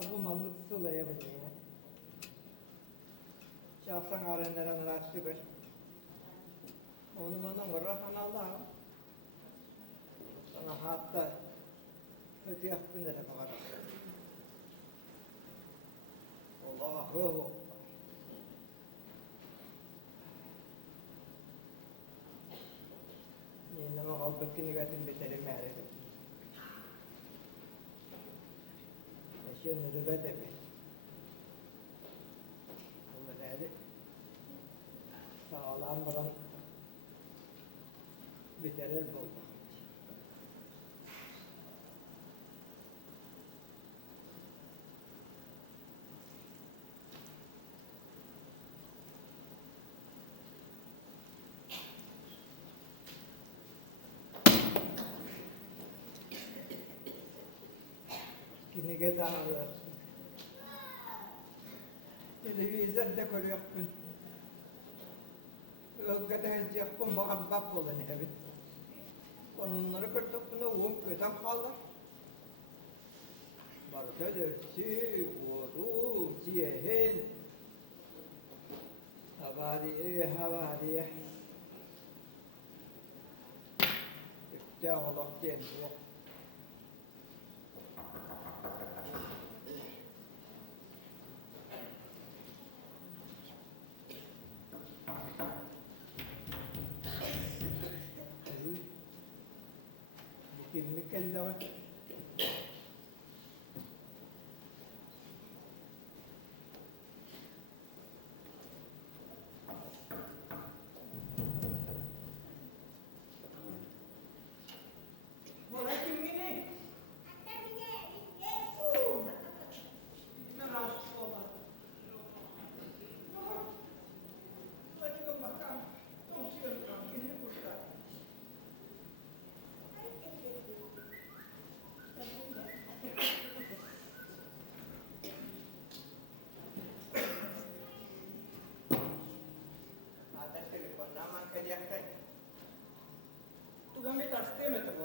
Aglumanlık sılaya bu ya. Şahsan arenlerin rahat çıkır. Onu bana uğraşan Allah'ım. Sana hatta kötü yaptın dedim bana. Allah'ım. Yenime kalbekini getim biterim eridim. Eşeğin rübe de mi? Bunu neydi? Sağlam bulan biterir buldu. Kini gedan alırsın. Televizyonda görüyorsun. Ögeden yapın muhabbet olun evi. Onları kırtık bunu oğum köten kalır. Barıtadır si, oru, siyehin. Havariye. İşte Allah kendisi. Kimlik elde var. Tugan bir tarzı mı tabi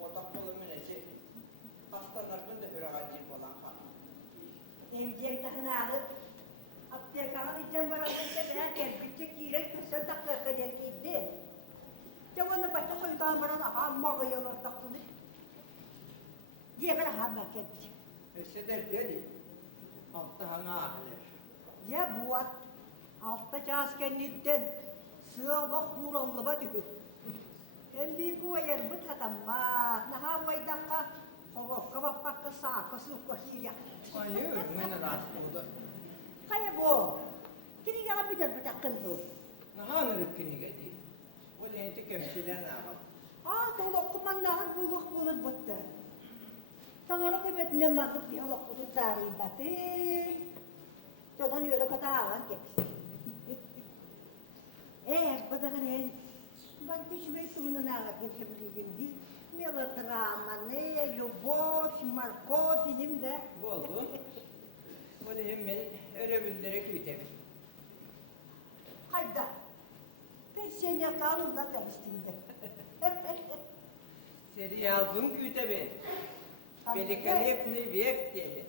ortak kolum meneci hastalarının da bir acil olan kan. Emcek tahnağı aptekalar için beraber derken küçük yürek kısa takla kadar gitti. Çabanı başka koydan bana hamma koyuyorlar takılı. Diye ben hamma kendi. Seder dedi. Altta hana alır. Ya bu at altta çaskenlikten sığava kurallı batıyor. Hem bir bu yer bu tatamma. Naha vaydaka kavak bakka sağ kasıp kahirya. Hayır, bana rahatsız oldu. Kaya bu. Kini yang bidan patakan tu. Naha nırıkkını gedi. O lenti kemsilen ağam. Tolok kumandangan buluk bulun butte. Tangarok ibet nematuk di olok bulun tari bate. Jodan yoro katawan kepsi. Padakan en. Banti şurayı tuğuna naga kesebilirdim di. Melodrama ne, Lubos, Marcos, inim de. Bu oldu. Bu da hemen örebildirek bitebilir. Hayda. Ben seni yakalım da demiştim de. Seri yazdım güte ben. Belikali hep ne hep dedi.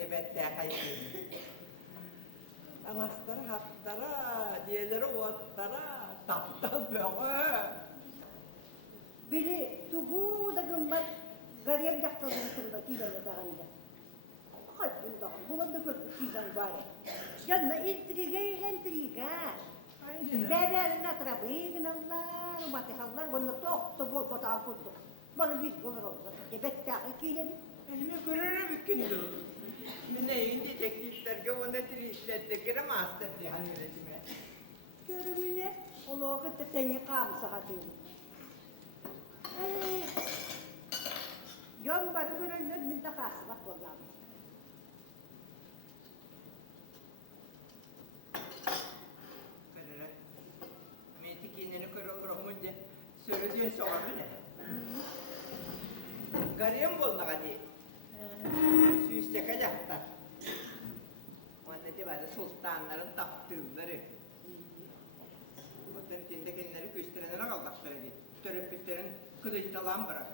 Evet de hayır. Anasları hatlara, diğerleri otlara, taptal böyle. Biri tugu da gımbat gariyem daktalını kırma kilayla dağında. Kalbim dağın, bulan da kırpı çizan bari. Yanına intriga. Bebeğin atrapı, gınanlar, matihallar, bunu toktu bol kotağı kuttu. Bana bir bulur oldu. Evet dağı kiyle Elime görürüm hükümdü. Mine indi teklifler, gövündetir işlettikleri master diye hani üretime. Görümüne, o vakitte tenge kamsa hatayım. Yom batı görünler mintakası bak buradan. Kadere, meti kendini kırılır olunca söylediğin sonra ne? Gariyem bolna hadi. Süste kacaklar. Onda de böyle sultanların taptığları. Onların içinde kendileri gösterenlere kaldıkları. Törüp bitirin kılıçtalan bırak.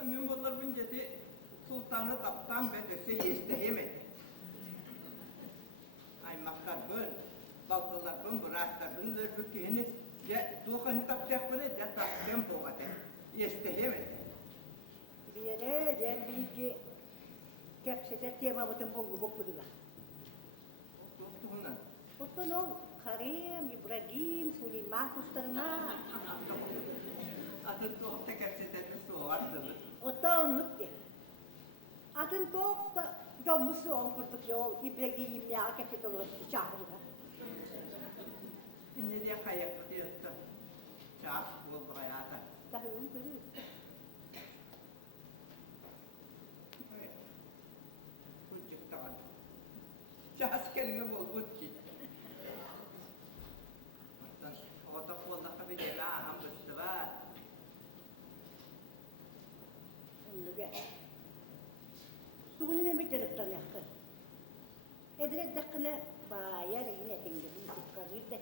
Ömrüm bunların dedi sultanı taptan ve döse yestehemedi. Aymaklar bön, baltalar bön, bıraklar bön, lörgütüğünü ya doğayın tapacak bunu ya tapacağım boğadı. Yestehemedi. Bir yere den bilgi kepsete tema batın bulgu bokluğuna. Dostluğundan. Otton ol Karim, İbrahim, Süleyman kuşlarına. Adı doğu tekerçelerine soğardı. Otton nukti. Atın toğ da dommusu on kurtuk yol, İbrahim ya kepsete olur çağırdı. Ne diye kayak diyorsun? Çağış buldu hayata. Tabii onu görüyoruz. Kucuktan. Çağış kelime bol kucuk. O da kolda tabi de la ham bıstı var. Onu gel. Suyunu ne mecerikten yakın. Edret dakine bayar yine tenge bir sıkkar bir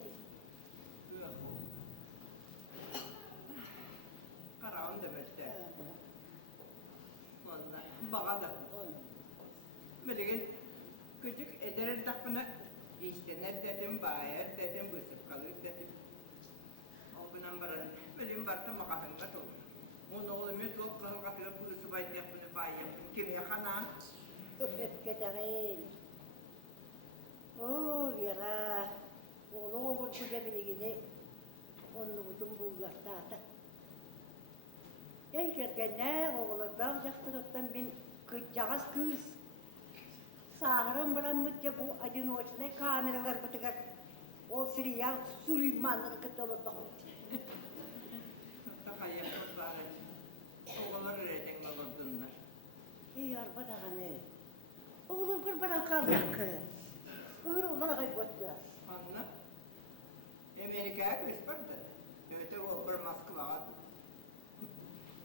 Karavan demekte. Bağa da. Bilgin küçük ederek takını işte ne dedim bayar dedim bısıp kalır dedim. O günden beri benim barda makahınga tolu. Onu oğlum et o kahıl kapıya pulusu bayt yapını bay yapın. Kim yakanan? Öpüp keteğin. Oo yara. Oğlu olur kuca biligini. Onu budum bulgartata. En kergene oğullardan jaktırıktan ben kıcağız kız. Sağıran bırakmışça bu acın oçuna kameralar batıgar. O Süleyman Süleyman'ın kıtılır da. Daha yapın bari. Oğullar öğreten olurdular. İyi arba dağını. Oğlum kurbanan kal yakı. Ömür olarak ayıptı. Anla. Amerika'ya kıspardı. Evet o bir Moskva'ya.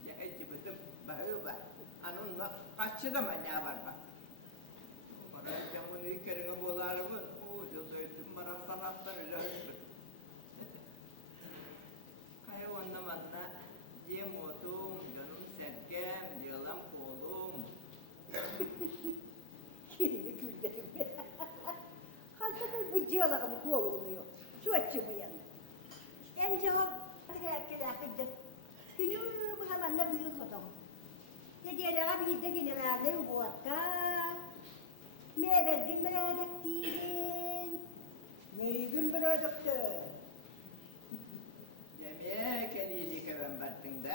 Ya eci bizim bahı var. Anonla kaççı da manya var bak. Bana camını yıkarına boğularımın. O cüzdeydim bana sanatlar öyle öptü. Kaya onlamanla diyem oldum, canım serkem, diyelim oğlum. Kirli gülderim. Hatta bu ciğerlerimi kovuluyor. Şu açımı yanı. En cevap erkekler kıcı. Günü bu hemen ne büyük adam. Dediler bir de günlerde bu vakta. Meyverdik merak değilin. Meygün bıraktı. Yemeğe keliydi ki ben baktım da.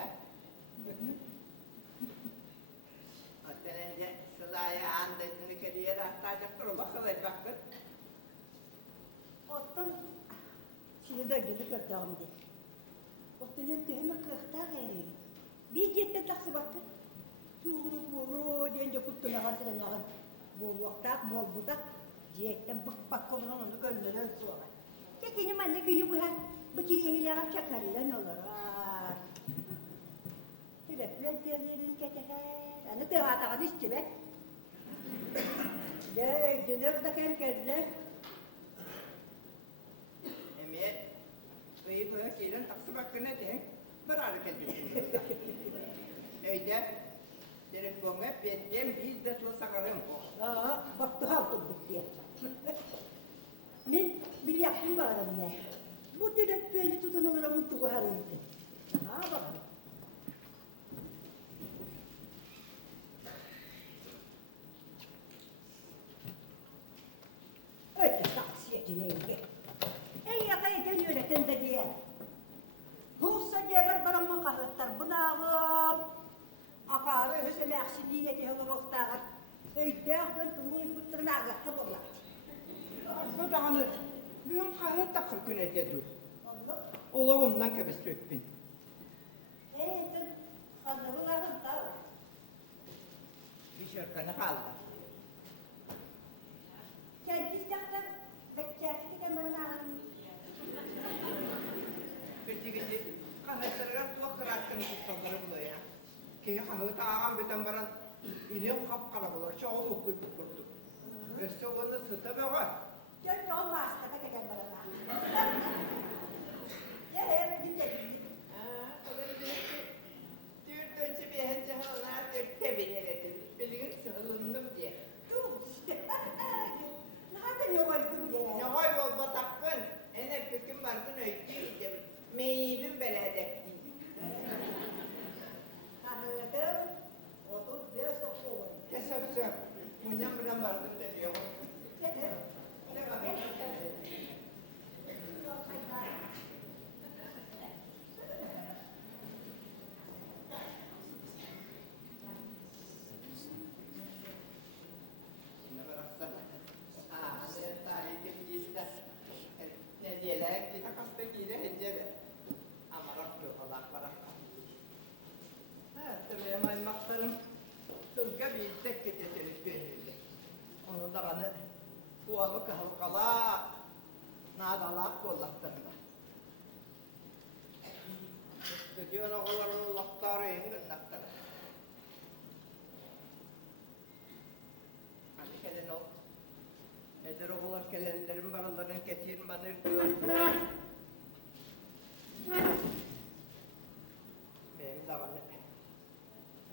Hatta önce sılaya andasını keliye rahtacaktır o bakılay baktı. Ottan şimdi de gülü kırdım diye. Ottan tühümü kırkta geri. Bir ciddi taksı baktı. Tuğru bulu deyince kuttuna hasıra nağın. Bol vaktak, bol budak. Ciyetten bık bak kovunan onu gönderen sonra. Çekini ben de günü bu her. Bu kiriyeyle çakarıyla ne olur. Tülepler terlerin keteher. Anı da atağın işçi be. Dönür de kemkediler. Yemeğe bıyık bıyık gelen taksı baktı ne diyeyim? Bir hareket ediyor. Öyle telefonga bettem biz de tutsakarım. Baktı halkım bu diye. Men bir yapım varım ne? Bu direkt böyle tutanılara mutlu halıydı. Aha bakalım. Öyle taksiyeti neydi? En yakayı dönüyor de diye. Ruhsa geber bana makaratlar bunağım. Akarı hüsnü aksiliğeti hılı ruhtar. Öyle ben tümünü bu tırnağı kabullar. Bu da hani büyük kahve takır gün ededir. Oğlumdan kebis tökbin. Sen hazırlarım da. Bir şarkını kaldı. Kendisi yaklar, bekçerki de bana. Gece gece kahvelerine kulak kırarsın tuttanları buluyor ya. Ki kahve tağam biten baran ilim kapkara bulur. Çoğu okuyup kurdu. Öste onu sıta be var. Çok olmaz kata kadar bana. Ya hep gidelim. Dürt önce bir hence hala Punya benar baru tadi ya. Ne diyeler kita kasta gire hencere. Amarak yok Allah barakah. Evet, tabii maymaklarım sılga bir tek getirip gönüldü. Onu da bana kuvalı halkala nadalak kollaklarında. Stüdyon oğullarının laktarı engin laktarı. Hani kelin o. Ezer oğullar kelenlerin baraların ketirin banır diyor. Benim de bana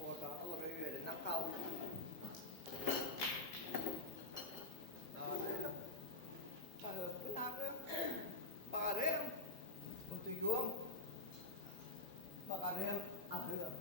oradan oraya yönüne kaldı. Bakarım, utuyorum, bakarım, ahıyorum.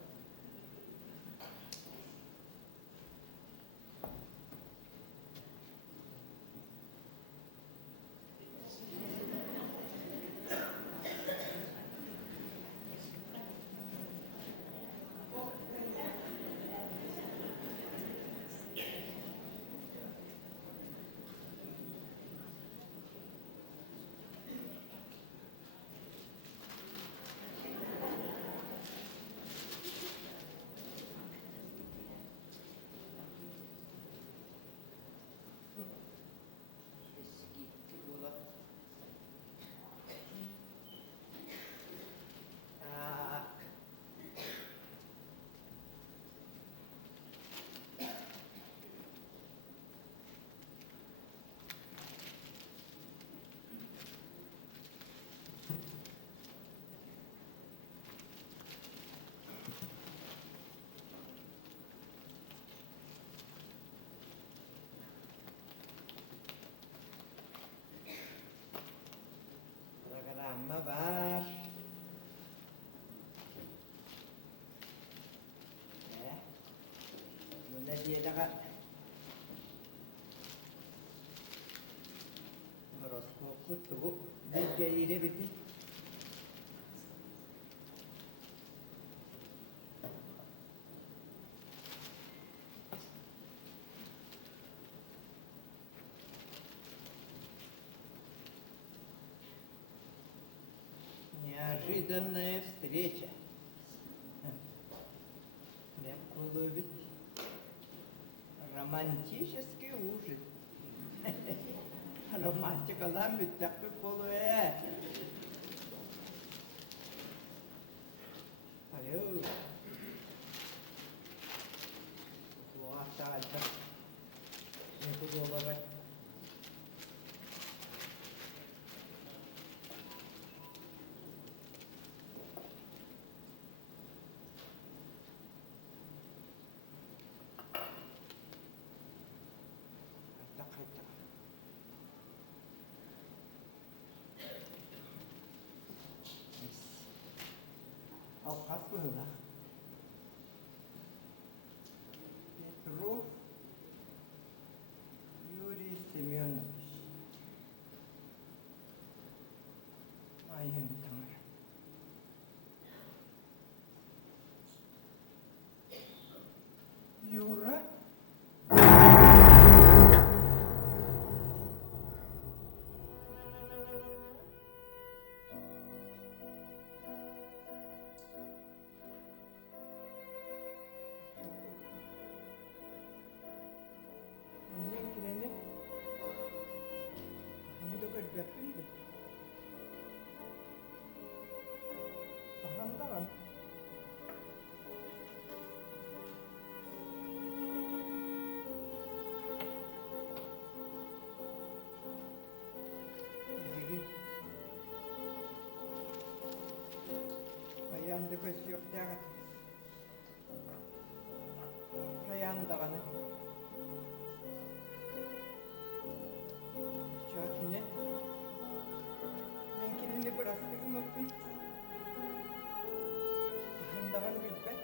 Programa var. Bu ne diyelim? Horoskopu tuğu bir geyiri biti. Неожиданная встреча. Любит романтический ужин. Романтикадан büttük bir kolu Alo. Bu hafta altta. Ne kudu olarak. Avukat mı hıla? Petrov Yuri Semyonovich. Ayın tanrı. Yura? Yapayım. Bakalım da var. Ayağında köşe yok ya. Ayağında kanı. Çakine. Menkilini bıraktık mı? Handagan gülbet.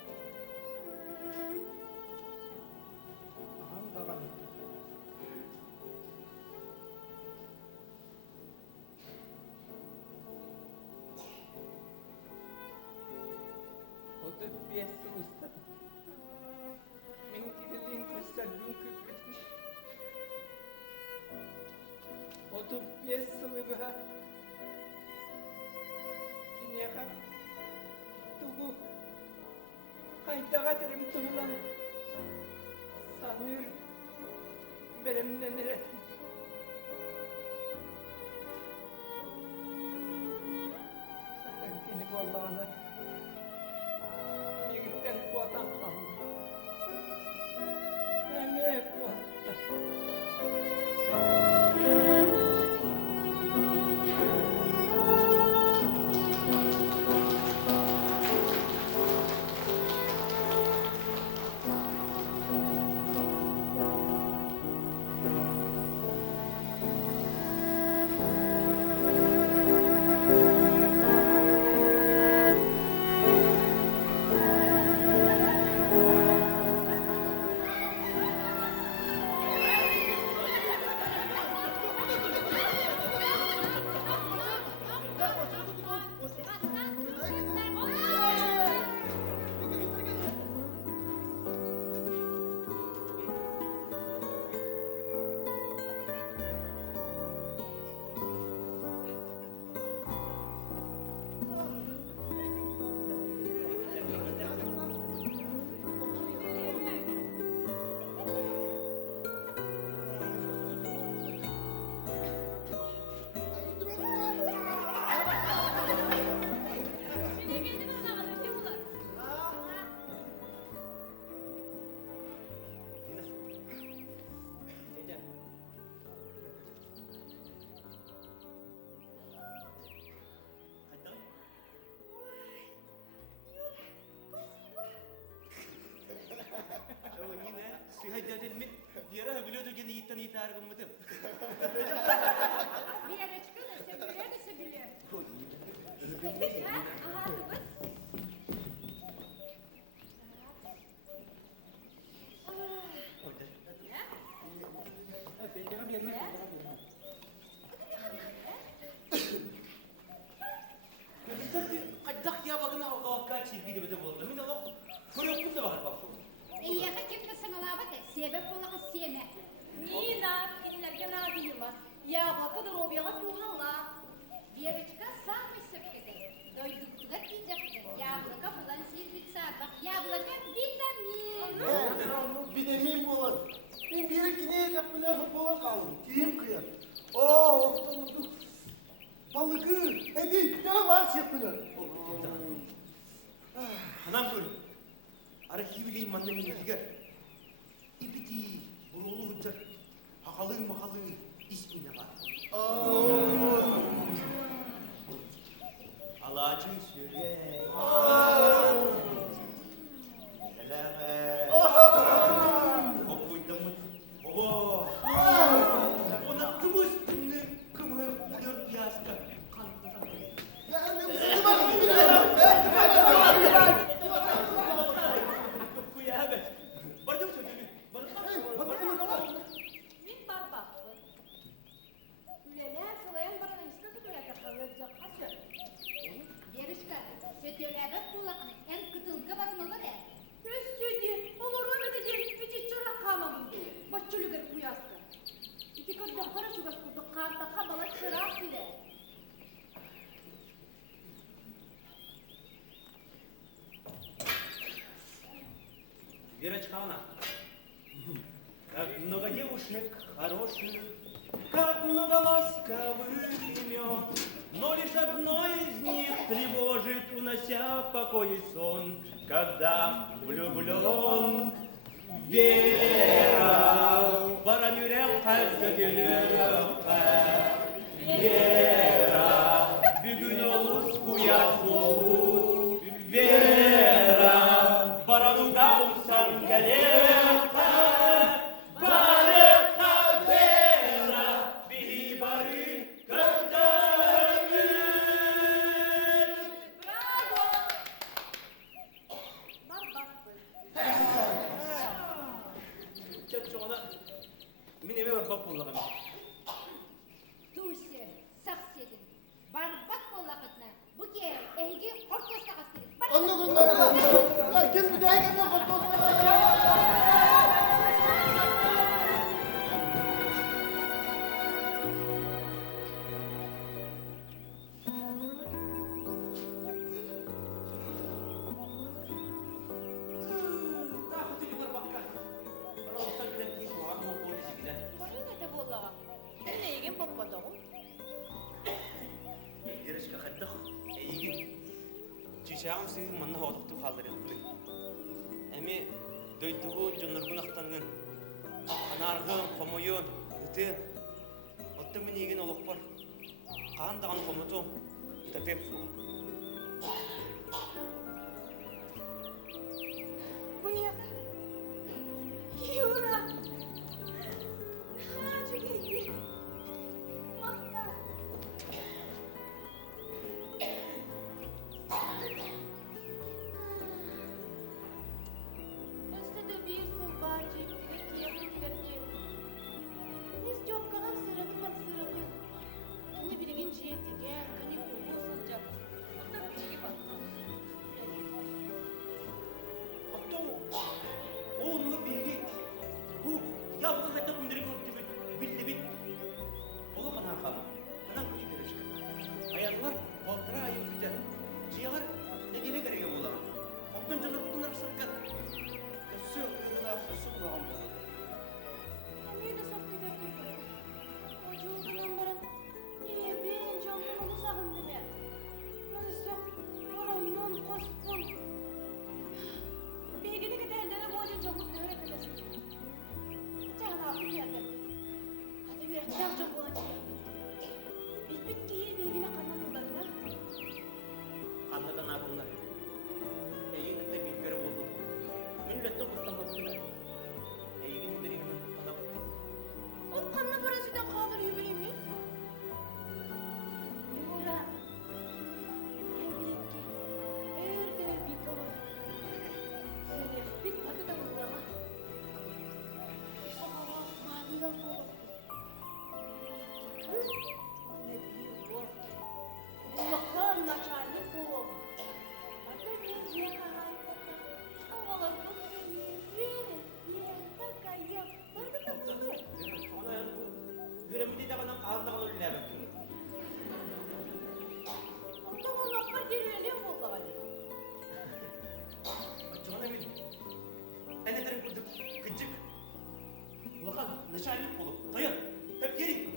Handagan. tutup bir sıvı Kinyaha tugu kaydağa derim tuğulan sanıyor benimle nere Sakın kini kollağına birlikten kuatan kaldı emeğe kuatta Haydaden min diğer biliyordu gene yitten yitar gımıdım. Bir yere çıkılır, sebüle de sebüle. Aha, dur. Kadak ya bakın o kavak çizgi de bede buldu. Min de o kuruk da bakar bak. İyyaka kimle sanalaba de, sebep ola kız siyeme. Nina, inlerken ağabeyime. Ya bakı da robiyaga tuğalla. Bir yere çıkar, sağmış sepkede. Doyduktuğa diyecektin. Yablaka bulan sirbit sardak, yablaka vitamin. Bir de min bolan. Min bir iki neye de bile bolan kalın. Diyeyim kıyar. Oo, oktanıdık. Balıkı, edi, ne var sepine? Hanam kur. Ara kibileyim manne min diger. İpiti burulu hüccar. Hakalı makalı ismine var. Alacı süre. Helal. Kokuydamız. Baba. Ona kımız kımı dört yasta. Ya ne mısın? Bak, Kuya evet. Bardım sözünü. Min barbaktı. Üleler salayan barana iskası böyle kakavacak hasır. Yarışka, sötölebe kulakını en kıtılgı barın olur ya. Üstüdü, olur mu dedi, hiç çırak kalmamın diye. Başçülü garip bu yasta. İki kadar para şugas kurdu, karta kabala çırak ile. Верочка, как много девушек хороших, как много ласковых имен, но лишь одно из них тревожит, унося покой и сон, когда влюблен. Вера, баран yürekte sökülürke, Вера, bugün olur kuyas olur, Вера, baranuga umsan gelirke, barıka Вера, bihi barı gördürür. Bravo! Barbaktı. Çok çoğuna, mine mi var bapullağım. Tuşse, saksedin. Barbat kollakıtna. Bu kere ehgi hortosta kastırın. anladım. Ya kim bir daha geliyor kapatmasın. Ишағым сүйін манна хоғдықты қалдырын. Әме дөйдігін, жонларғын ақтанғын. Анарғын, қомойын, үтін. Отты мен еген олық бар. Қағандаған қомытым, үтәпеп суға. Буняха. Юра. Чекайте. Махта. Өстіді бір сыл бар жемтігі кияқын тігерге. Біз жоққаған сырығын сырығы. Кені білген жетіге, кені көбі сылжап. Оттан бүйеге баттым. Oğlunu bilgi. Bu yaptığı hatta kunları gördü bildi bit. Oğlu kanar kalma. Kanar kuyu görüşkü. Ayaklar baltıra ayın biter. Ciğer ne gene gerek ola. Ondan canı kutunlar sarkar. Su ürüne su kulağım bu. Niye de sohbet ettim? O çoğundan bana niye ben canımı uzağım deme. Bana sok, oramdan kospun. Bilgini giderlere boyunca çabuk ne öğretemezsin. Canım altı geldi. Hadi bir akşam çok olacak. Bit ki bilgine kanan olanlar. Anladan aklına. Eğin de bir kere oldu. Millette kutlamasına. Eğin de bir adam. O kanlı parasından kalır yübeleyim mi? Yura. Emekki. Erde bir kalan. Seni bir tadı da bulama. Sonra manıdan kolu. Kız ne bir bol. Allah'ın naçarlı kolu. Adı bir ciğer harikası. Havalar bunu verin. Yer takayım. Vardı da bunu. Ona yani bu yüremedi de bana ağırda kalır ileride. Otomun akar geliyor mu oldu hadi? Açığına emin. Enelerin kırdık, kıcık. Ulakan, ne şahinlik olup. Dayan, hep geri.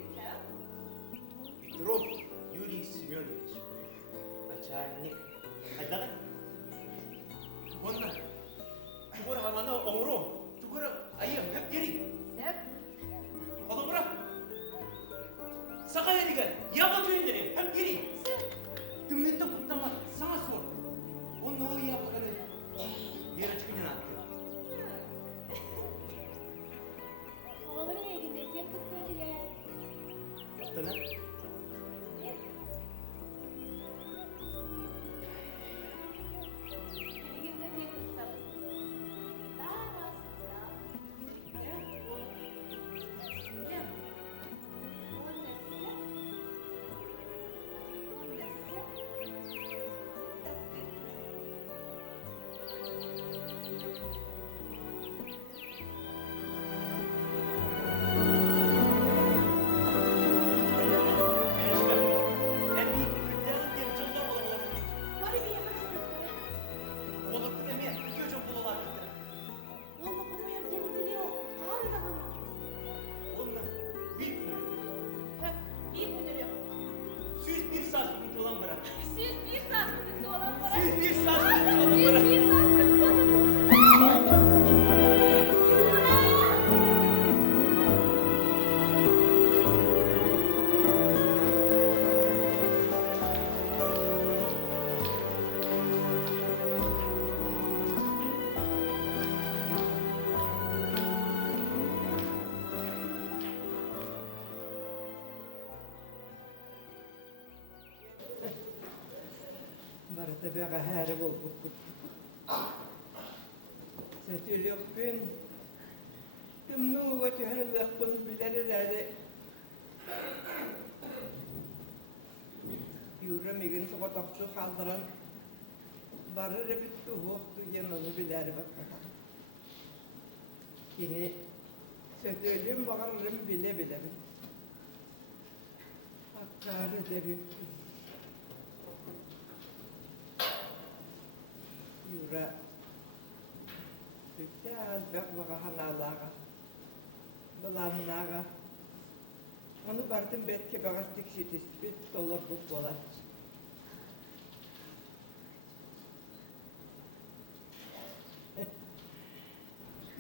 Petrov Yuriy Semyonovich. Начальник. Aydalar. Onlar. Tugur hanganı oğru. Tugur ayım, hep geri. Sep. Oğlum bırak. Sakaya diken, yaba tüyünlerim, hep geri. Tümlette kutlama, sana sor. O ne o yapkanı? Yere çıkınca attı. Havaları niye gidiyor? Yer tuttu diye. Tana. Bilginde diye tuttu. Daha aslında. Evet bu. Simgen. O nesi? O nesi? Tatlı. Beni çıkar. En büyük fikirlerin temsilciler olarak. Bari bir yaparsınız be. Olur bu demeye, iki hocam bulalar dediler. Olma komuyan kendi biliyor. Kaan da bana. Onlar bir gün ölür. Hep bir günür yok. Süz bir saat sıkıntı olan bırak. Siz bir saat birlikte olan para. Süz bir saat sıkıntı olan Siz bırak. bir saat birlikte olan para. Barıda bir gahari bulduk. Sötül yok gün. Tümnü götühür vakbın bilerirlerdi. Yürümegin soğutakçı kaldıran barır bitti hoştu yanını bileri bakalım. Yine sötülüm bağırırım bile bile. Hakkari de bitti. Yura Güzel bakmağa halalığa Bulanlığa Onu bardım betke bağıstık şitis bit dolar bu bolar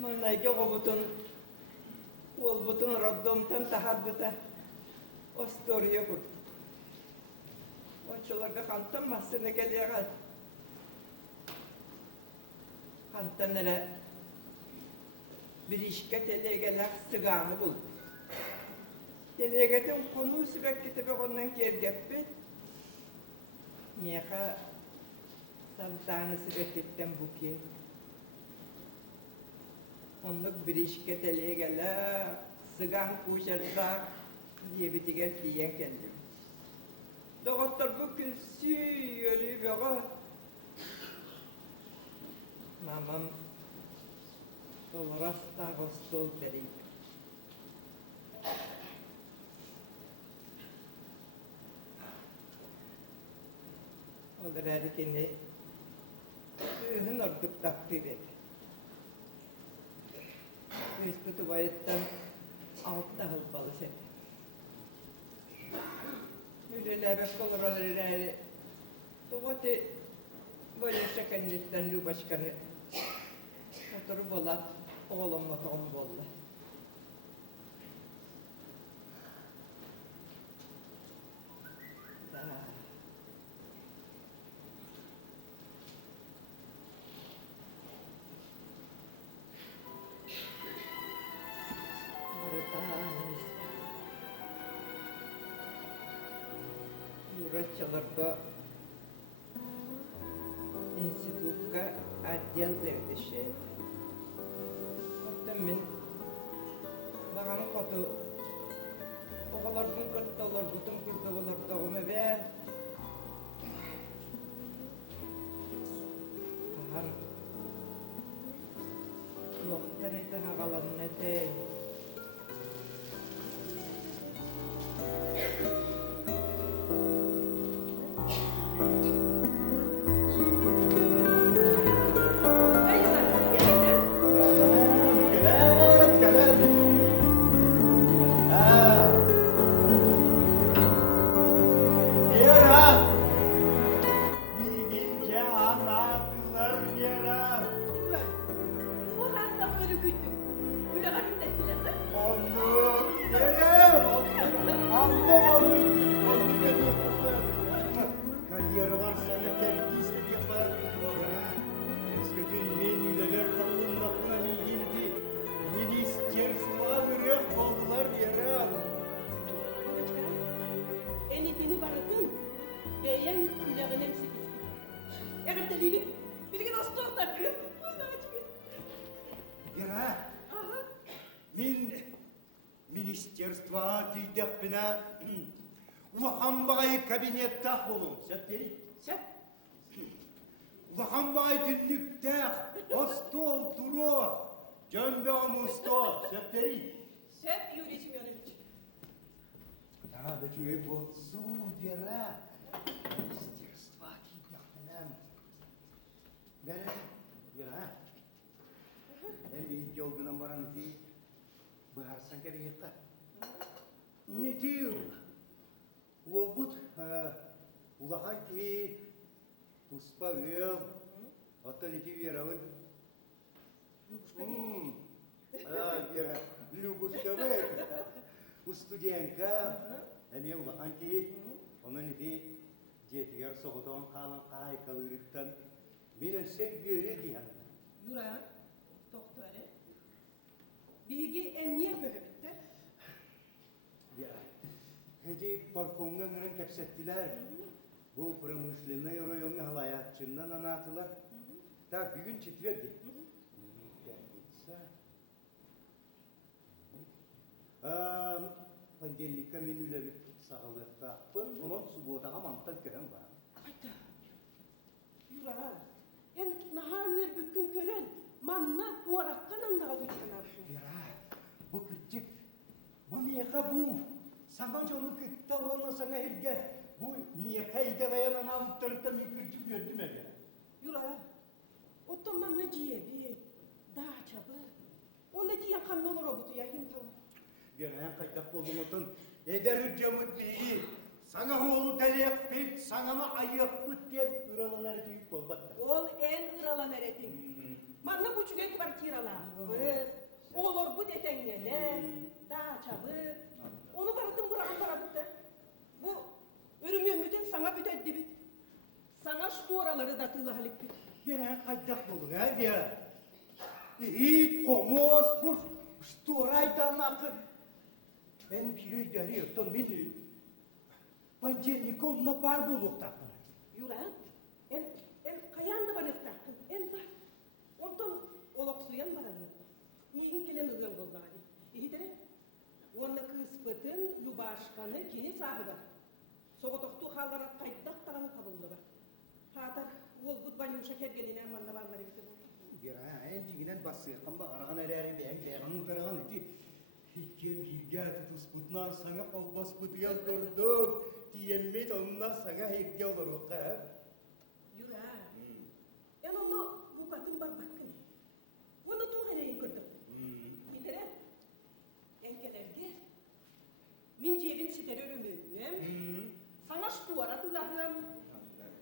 Manayga ol butun roddomtan tahardıta ostoriya kurdu. Oçularga kantan masını geliyor. Kantan ele bir işke telegeler sıganı buldu. Telegetin konu sübek kitebe ondan kergeppet. Miyaka saltanı sübek gittim bu ki. Onluk bir işke telegeler sıgan kuşarda diye bitiger diyen kendim. Doktor bu külsü yürü bana. Mamam Dolorasta Gostol derik. Olur erkeni suyun orduk takdir et. Üstü bayettan altta hılbalı set. Müdürler kolor alırlar. Doğate böyle şakanlıktan Lübaşkanı oturup ola oğlum bakalım bolla. Юрачаларга институтка отдел зевдеше. Оттан мен бағамын қоту оғалардың кыртталар, бұтын кыртталар тағымы бә. Ағар уақыттан айты ағаланын әтей. Kariyeri var sana terbiyesi yapar. Eskiden menüler tanımlamakla ilgili ministerstva bürek oldular yere. Enitini baratın, beğen kulağın hepsi bizim. Evet deliyim, bir gün hasta takıyor. Yere. Min ministerstva diydek bina Ulan bağayı kabinette bulun. Sen değil. Sen? Ulan bağayı günlükte ostol duru. Cömbem usta. Sen değil. Sen yürüyüşüm yönelik. Ha bekliyor bu su yere. Ministerstva diydek bina. Yere. En büyük yolgundan varan değil. Bağırsan geri yeter. Ne diyor? Olbut, ulahan ki, kuspa gel, hatta neti bir yaravut. Ya, luguska be, ustudiyanka, hem ulahan ki, onun neti jetigar soğutan kalan kay kalırıktan, minen sevgili diyen. Yurayan, doktora. Bilgi emniyet mühürüttü. Ya. Hedi balkondan gelen kepsettiler. Bu pramuşleme yoroyomu halayatçından anlatılar. Tak bir gün çitverdi. Pangelika menüleri sağlıkta. Onun subuğda amantan kören var. Hayda. Yura. En naharlar bükün kören. Manna bu arakkan andağa dökten yapsın. Ya bu küçük. Bu miyaka bu. Sana canı kıtta olana sana herge. Bu miyaka idarayan anavutlarında mükürcük gördüm eve. Yura. Otom manna ciyebi. Daha çabı. O ne diye kanlı robotu ya himtan. Gelen kaydak buldum otun. Eder camut değil. Sana oğlu telek sana mı ayak bıt diye ıralanlar büyük olbatta. Ol en ıralan eretin. Manna buçuğu kvartiralar. Olur bu detengeler, daha çabuk. Onu baratın bırakın para bitti. Bu ürümümüden sana büteddi bit. Sana şu oraları da tığla halik bit. Yine kaydak bulun ha bir ara. İyi komos bu sturaydan akın. Ben biri deriyortum beni. Pancelnikovna bar buluk takın. Yuran, en kayandı bana iftahtın, en bar. Ondan olaksuyan baralı. Neyin kelen ıgın goldağı. İhitere, onunla kıspıtın Lubashkanı kini sahıda. Soğutoktu hallara kaydak tağını tabıldı bak. Hatar, ol bud banyuşa kergeline manda balları bitti bu. Bir ara enciginen basıyor. Kamba aragan ereri beğen taragan iti. Hikem hirge tutusputnan sana kolbaspıtıya gördük. Diyemmet onunla sana hirge olur o kadar. Yuran, en onu bu katın bar bakkını. Onu tuğaneyin gördüm. İhitere, enkelerge. Min cebin siteri ölümüyüm. Sana şu duvara tığlarım.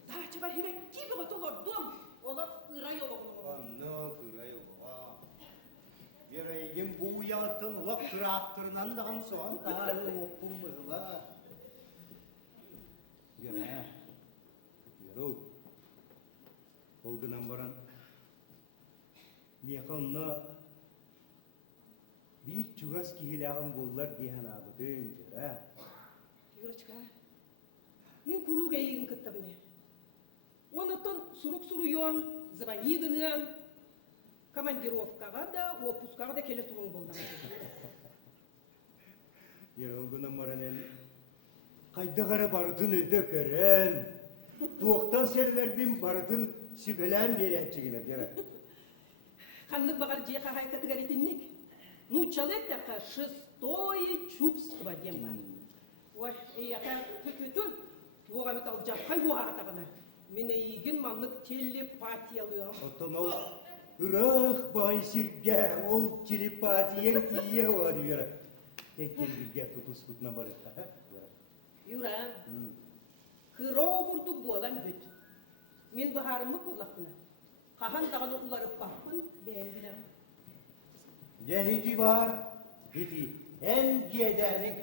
Daha çabar hibek gibi otolordum. Ola ıra yolu olur. Anna kıray ola. Bir ayın bu yatın lak traktöründen dağın soğan dağını okumuyla. Yine. Yürü. Olgunan baran. Mekanla bir çugas kihilağın bollar diyen abıdın. Yürü çıkar. Min kuru geyiğin kıtta beni. Ondan suruk suruyuan, zıba yığınıyan, komandirovkaga da, opuskaga da kele turun boldan. Yürü olgunan baran el. Kayda kara barıtın ödekeren. Tuğuktan seriler bin barıtın sübelen bir etçigine. Ханнык багар жеха хайкаты гаритинник. Ну человека шестое чувство демба. Ой, яка түтүтү. Туга метал жапкай буга тагына. Мене ийген маннык телепатиялыгам. Oton ol ırık bay sirge ol çilipatiyen tiye o diyor. Tekken bilge tutus kutna barı. Юра. Кыроо курдук буалан бүт. Мен бахарымы коллакына. Kahan dağını ularıp bakın, ben bilem. Cehidi var, hiti en yedenin.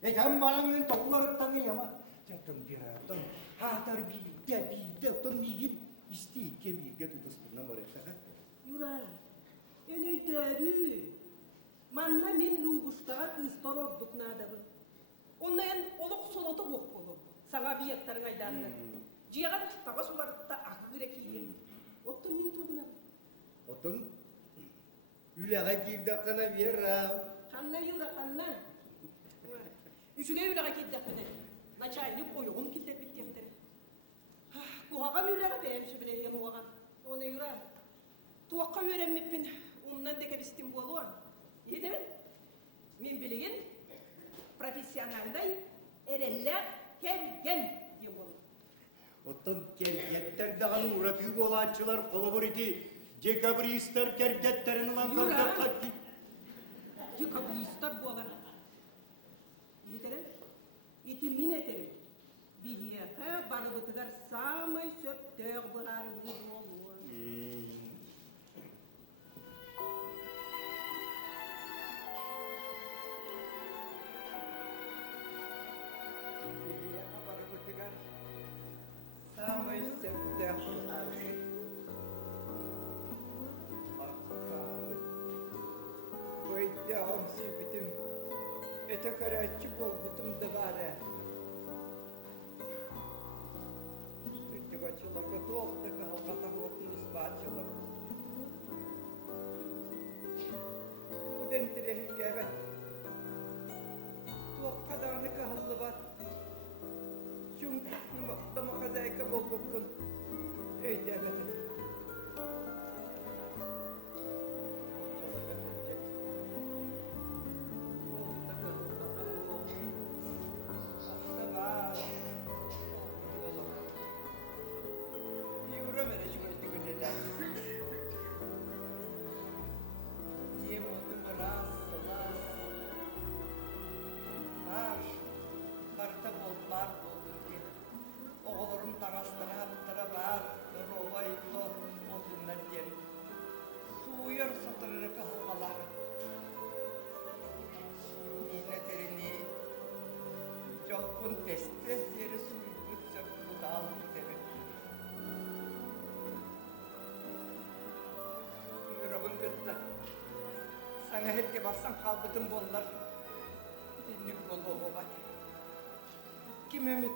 Hem baranın topları tanıyor ama. Çatım bir adam, hatar bir de, ton miyim isteyken bilge tutus kutna barı. Юра, en öderi. Manna men lubuştağa kızbar orduk nadabın. Onda en oluk solota ok bolu. Sana bir yaktarın aydarına. Ciğer tağa sularıp da akı girek iyiyim. Ottun min tuğuna. Oton ülağa girdakana verem. Kanna yura kanna. Üçüge yulağa kildak bine. Начальник oyuğum kildak bit defteri. Kuhağa yulağa beyim sübüleyem oğan. Ona yura. Tuğakka öğrenmeppin. Ondan deke bistim bolu. Yedemin. Min bilgin. Profesyonalday. Ereller kelgen. Yem bolu. Oton kergetler dağını uğratıyor olatçılar kolabor iti. Cekabristler kergetlerini lan Yura. kartar kattı. Yıkabilistar bu olan. Yeterim. Eti min eterim. Bihiyaka barıbıtıgar samay söptör bırarını olur. Самый септембр. Böyle hamsi bitim. Ete karatçı bol butum da var. Sütü başılar katıp da kalkata hokun ispaçılar. Bu dentirehim gebe. Bu kadarını kahıllı var. Çünkü dama kazayka bol bokun. Öyle evet. Oğullarım tarastara, bıtıra var, rovay, Orkun testi yeri su yüksek bu dağılır demek. Yüreğin gırtla. Sana herke bassan kalbıdın bollar. Dinlik bolu oğat. Kim emit?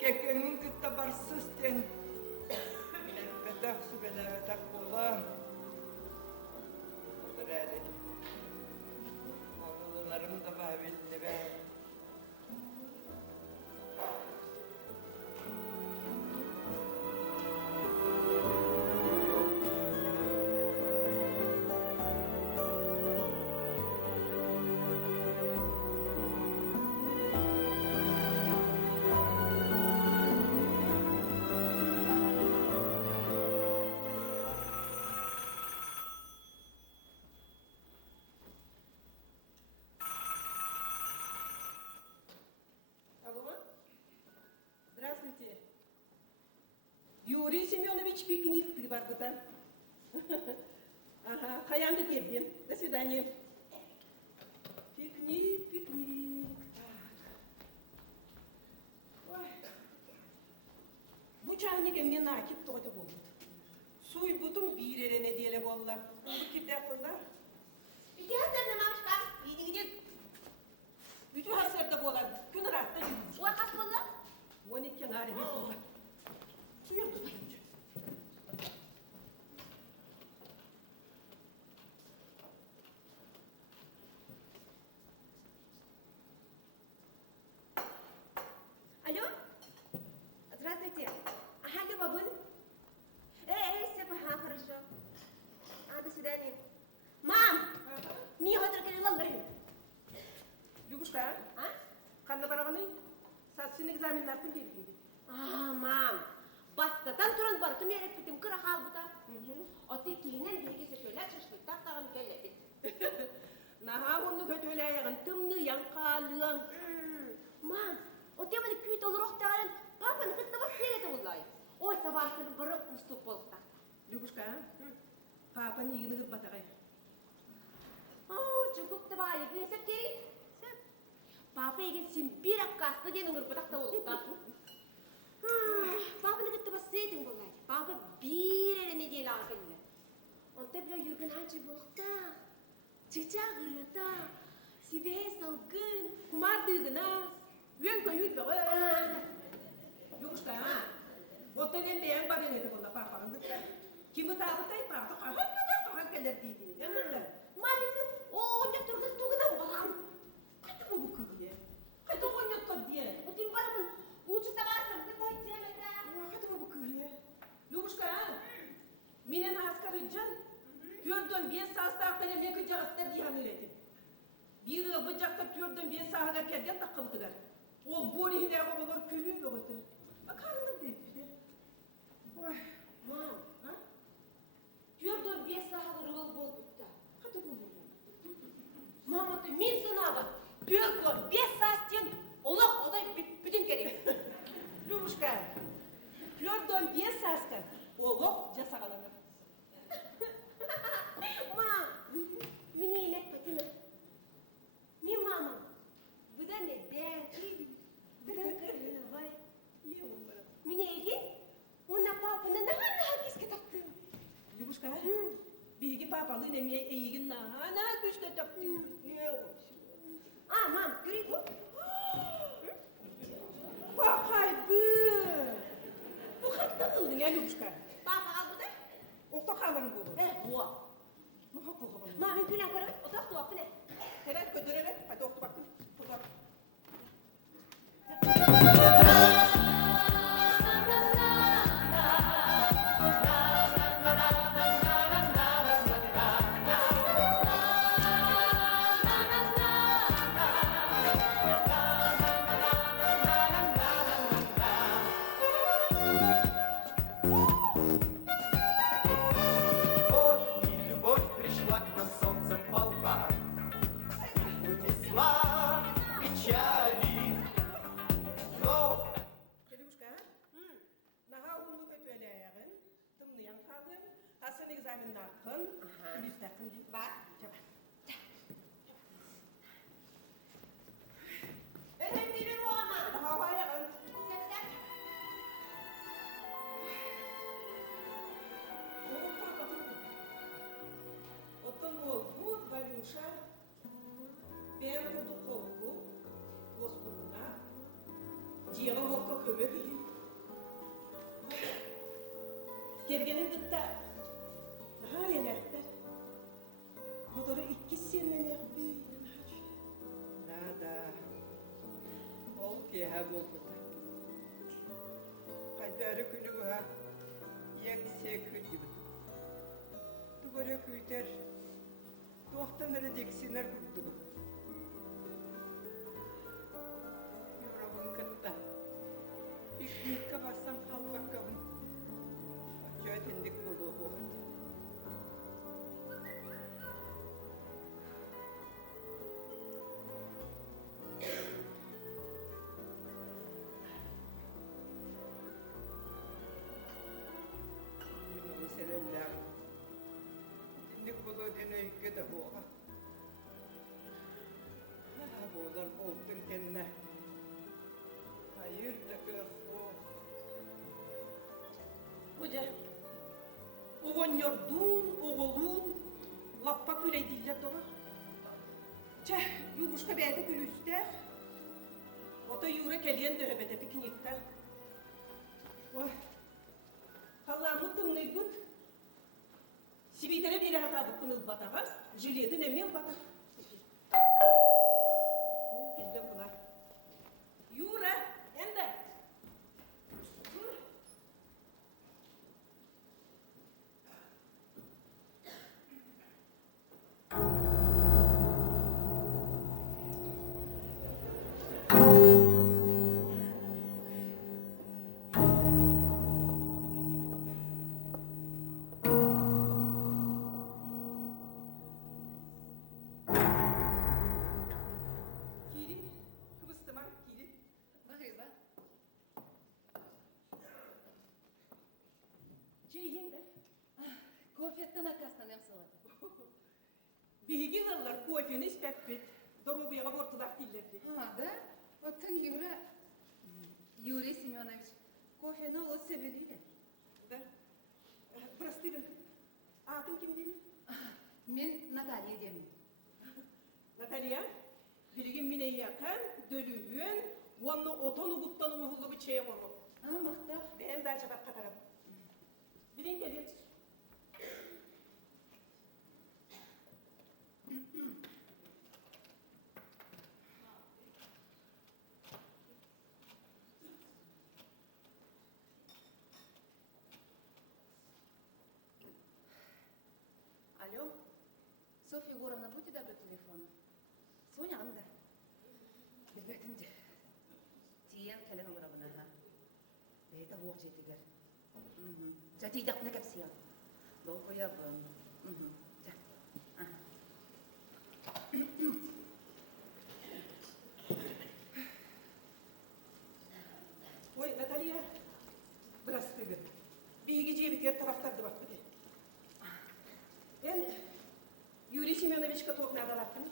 Kekenin gırtla barsız den. Elbetak su belavetak bolan. Odur eri. Oğullarım da babildi be. Алло? Здравствуйте. Юрий Семенович пикник бар бұдан. Ага, хаянды келдім. До свидания. Пикник, пикник. Ой. Bu çaynik emne nakip doğdu buldu. Suy budum bir erene diyele bolla. Bu kitle kızlar. Bir daha sen ne mamışka? İyi gidin. Üçü hasırda bolan. Günü rahatta yürüdü. O kaç buldu? 12 kenarı bir bolan. Suya tutayım. Алло? Здравствуйте. Ага, бабун. Все, хорошо. До свидания. Мам! Мне хоть руки лалры. Любушка, А? қанды барағаны? Сатсын экзаменін артын келген. Мам. Бастатан туран бартым ерек бітім кыра хал бұта. Оты кейінен бергесі шөлі шышлық тақтағын кәлі бит. Наға онды көтөлі аяғын тымны янқалыған. Мам, оты бәді күйт olur оқтағын папаны кытты бас сегеті олай. Ой, табасыр бұрып мұступ болып тақта. Любушка, папа негіні күт батағай. Чукук табайы күйесіп керей. Папа еген сен бір аққасты денің ұрып тақта олықта. Папаны кытты бас сегетін болай. Папа бір әріне дейін ағылы. Онта біреу жүргін ханчы болықта. Чычақ ұрыта. Себе салгын. Құмардығын аз. Өн көйіт бағы. Любушка, оттан емде ең бар енеті болда папағын күтті. Кімі тағытай папа қағын кәлер дейді. Емді. Мамин, не тұрғыз туғынан балам. Қайты бұл күгіе? Қайты ойнатқа дие? Отын барымын, ұлчы табарсың, күтті жемеді. Қайты бұл күгіе? Любушка, менен асқары жан, төрден 5 састақтан емне күн жағыстар дейін үйретіп. Бері бұл жақтар төрден 5 сағығар келген таққыбытығар. Ол борихіне олар күлі бөғыты. Қарыңыр дейді. Ой, Мам, а? төрден 5 сағығыр ол болдықта. Қайты бұл бұл? Мама, ты мен сынаға, төрден 5 састен олық одай бүтін керек. Любушка, төрден 5 састан олық жасағаланыр. Мам, мені елек пәтімі. Мен мамам, бұдан не дәр, бұдан кірілі бай. Мен еген, онда папаны наға кеске тақты. Любушка, биги папалы неме эйигин нана күшті тапты. Мам, көрейді бұл? Бақай бұ! Бұ қаттан ылдың, Любушка? Папаға бұдай? Оқта қалың болу. Уа. Мұға қоғырым. Мам, мен күлән көріп, отақ туапты не? Керек көдіререк, қайта оқты бақтым. Құлдар. Вот и любовь пришла к нам солнцем полна, унесла печали, но Любушка, наға ұлды көтөлі аяғын, тымны янқағын, тасын экзаменін ақын, күлістақын дейін. Бар. Жаба. Öğretmenim o ama. Ото kömek iyi. Gergenin gıtta. Ha yenekte. Motoru 2 sene ne yapayım? Nada. Ol ki ha bu kutu. Haydarı günü bu ha. Yak sekül gibi. Tugara kuytar. Tuğahtanları deksinler kurdu. Yorabın kıtta. Piknik'e bassan kalbak kabın. Acayip indik bu vakit. Seneler. Dindik bunu deneyke de bu. Buradan oldun kendine. Hayır da kız o. Hoca. Oğun yordun, oğulun. Lappa küley diller doğa. Çeh, yubuşka beyde külüste. Ota yure keliyen döhebede piknikte. Vay. Allah'ın tımnı gut. Sibitere bir hata bu kınıl batağa. Juliet'in emel batağa. O kelle kula. Yure, ende. Kirin, kıvıstıman kirin. Bakayım bak. Çeyin de. Kofetten akastan hem salata. Bihigi yıllar kofeni ispetbet. Dorobaya bortulak dillerdi. Ha da, otun Yuri Semyonovich, kofeni o sebeliyle. Da. Простыгın. Atın kim değil? Men Natalya diyeyim. Natalya. Birigin mine yakın, dölüğün, onu oton uğuttan uğullu bir çeye vurur. Ha maktar. Ben de acaba katarım. Bilin gelin. Алло, Софья Егоровна, будьте добры телефона. Соня анда. Bilbetim de. Tiyen kelen olur abına ha. Beyde hoğuk jetiger. Jati yapne kapsiya. Loko yapın. Oy Natalya. Простыгın. Bihigi biter taraftardı bak bir de. Ben Yuri Semyonovich Котов надо лапкан.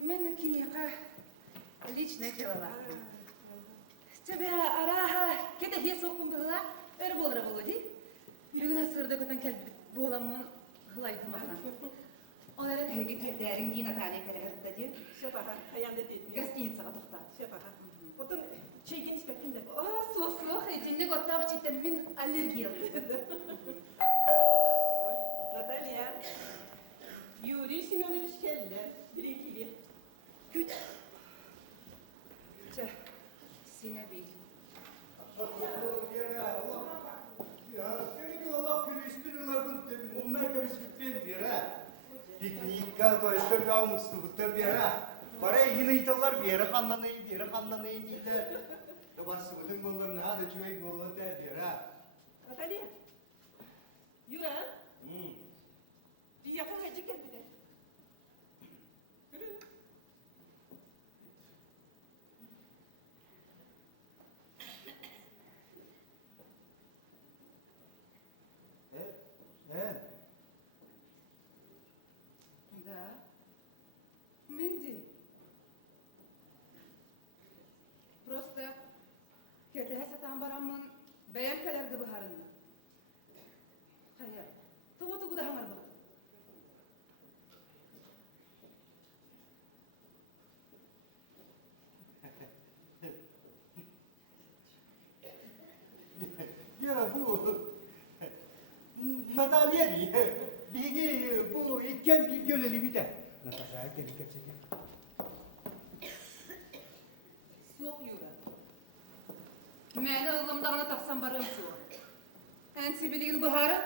Men kiniyaka личное дело лапкан. Тебе араха кете хе сокун быгыла өр болыр болуди. Бүгүн асырда көтөн келбит боламын хылайды махан. Оларын хеги тердерин ди Наталья келерде ди. Şefaha, hayandet etmiyor. Гостиницага токтап. Şefaha. Потом çeygin ispektin de. Соқ, этинде готтап читтен мен аллергиялы. Natalya. Yuri Semyonovich kelle. Birinkili. Küt. Sine bil. Ya seni de Allah külüstürüler bundan görüşmekten bir ha. Piknikka toysta kalmıştı bu tabi ha. Para yine italar bir yere kanlanayı değiller. Da bası bütün bunların hadi çöğük bulun der ha. Natalya. Yura. Bir yapım edecek gel bir de. Yürü. He? Да. Менди. Просто кетеhe satan baramın beyem kadar gibi harında. Hayır. Tuğu da hamar bak. bu ikken bir gölelim bir de. Natasha erkeğini kepsek. Soğuk yura. Mene ılımdağına taksan barım soğuk. Ensi biligin buharı,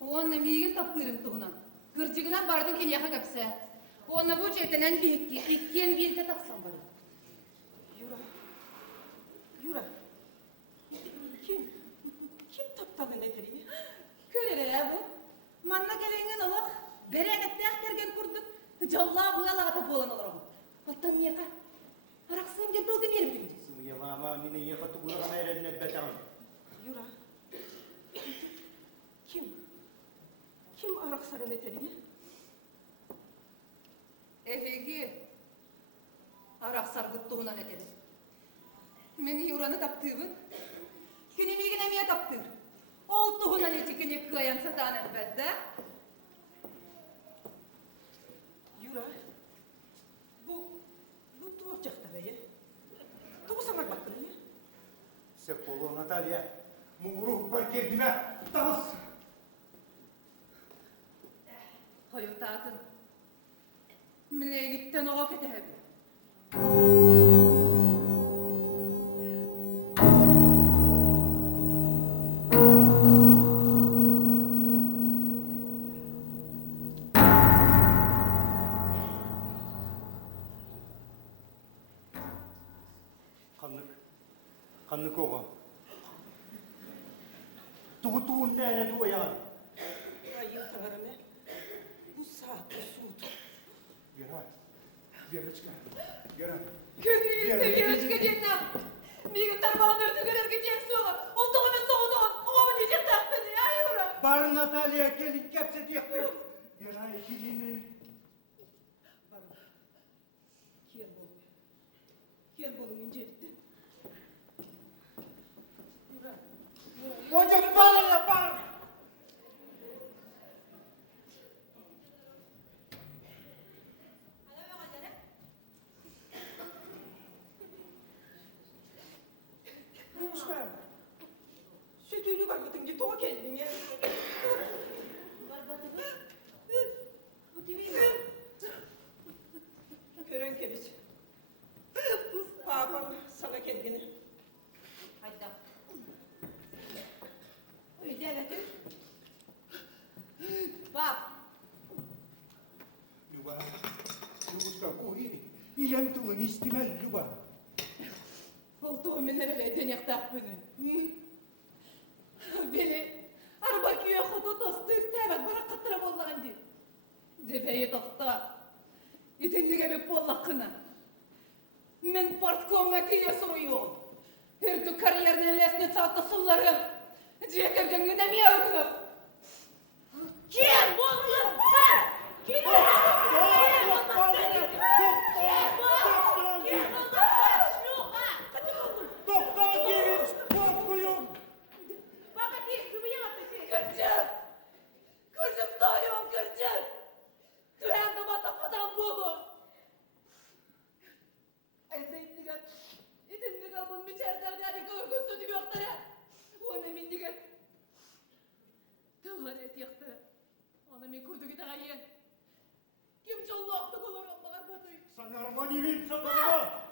onunla miyigin taptırın tuğunan. Gırcıgına bardın kenyaka kapsa. Onunla bu çetenen büyükki, ikken birge taksan barım. Yura. Yura. Kim? Kim taptalı nedir? Körere ya bu. Manna gelengin olak. Berenekte aktergen kurdun. Jalla bu yala atap olan olurum. Altan miyaka. Araksın gedil demeyelim şimdi. Suya mama mine yakatı kulağına erenle betan. Yura. Kim? Kim araksarı nedir? Ehegi. Arak sargıttığına ne dedi? Meni yuranı taptığımı. Günümügün emiye taptır. Oltuğuna ne çıkınca kıyan satan elbette. Yura. Bu tuğacakta beye. Tuğ sanar baktın ya. Sepolo Natalia. Muğruh var kendine. Tas. Hayatın. Mine gitten oğa ketehebi. Kanlık oğa. Tuğutuğun nene tuğayan. Ay yıltarım ne? Bu saatte suğdu. Yara çıkar. Yara. Köyü seviyor çıkacağım. Bir gün tarafına dörtü kadar gideceğim soğuğa. Oltuğunu soğuduğun. Oğlum yiyecek tahtını ya yura. Bar Natalia gelin kepse diyektir. Yara ikilinin. Yer bolum incelikti. Hocam balala bar. Neymişler? Sütüğünü barbatın git o kendine. Bu kimi mi? Kören kebiz. Babam sana kendini. Hadi da. Ödemedim. Bak. Luba. Lubuskan kuhi. Iyan tuğun istimel luba. Oltuğum minler öyle dönektak beni. Beni araba köye kutu tostuyuk tebet bana kıttırıp olağın deyip. Cebeyi dokta. İtinli gelip bollakına. Men partkonga tiye soruyum. Hürdü kariyerinin lesini saatte sullarım. Cekergen güdemiye örgüm. Kim bollun? Kim Doktor derim korkuyum. Kırcık! Kırcık doyum kırcık! Tüyende batamadan bulu! Ende indigal bunun içerlerden görgüz tutup yokları. Onu mindigal. Tıllar et yıktı. Onu min kurdu gide ayın. Kim çollu aktı olur onlar batı. Sanarman evim satarıma.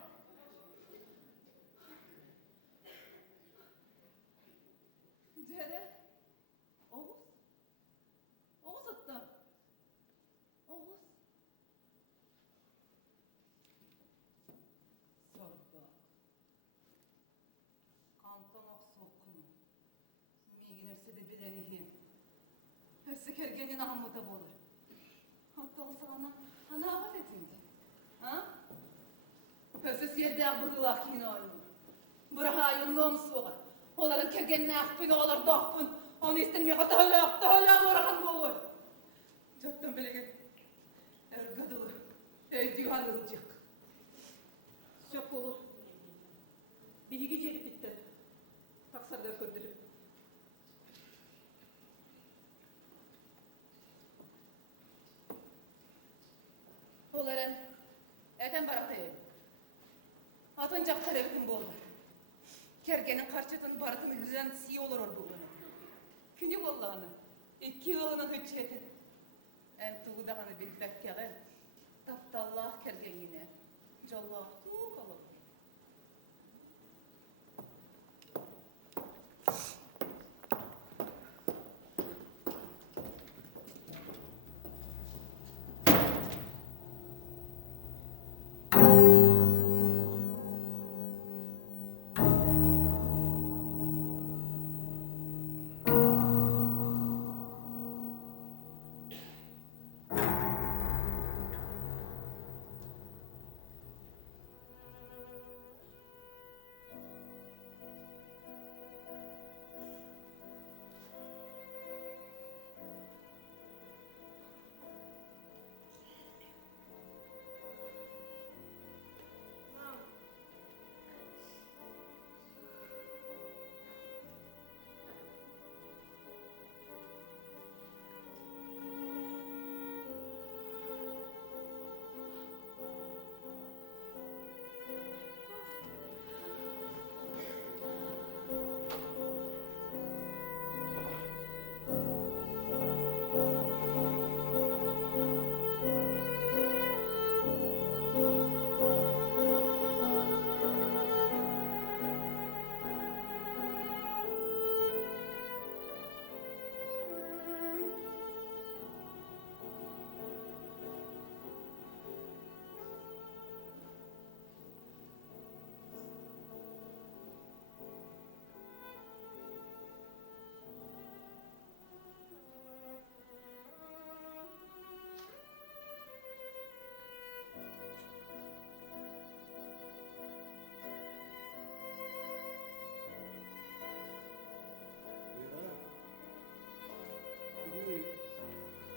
Cere. Oğuz. Oğuz attı. Oğuz. Sorba. Kantonoq soqqunu. Miginirse de bilenihi. Össü kergenin ahammıda bolur. Hatta olsa ana abat etindi. Ha? Össü yerde abırılak yine oyunu. Bırahayım nomsuğa. Onların kergenine akpın, olar dokpun. Onu istemeye tahılak orahan bolur. Jottan bilegen. Ergadılı. Öydüğün ılcık. Şok olur. Bihigi ceri gitti. Taksarlar kördürüp. Onların eten baratayı. Atınacak tarafın bolur. Kergenin karşıtını baratını güzel siy olur bulunu. Küni bollağını. İki yılının hücceti. Энтугу даганы билбеккеген. Тапталлах келгенине. Жоллах туг алып.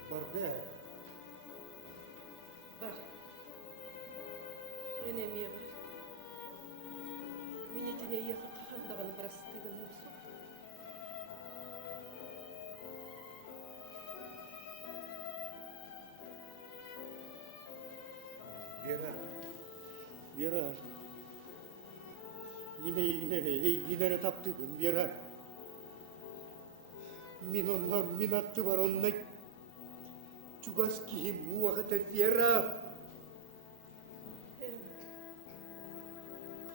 Барды. Бар. Энемия бар. Минетине ехы қахандағаны біраз тыгыным сол. Вера. Ине таптыбын, Вера. Мин онна минатты бар онна. Чугас киім уақыты, Вера.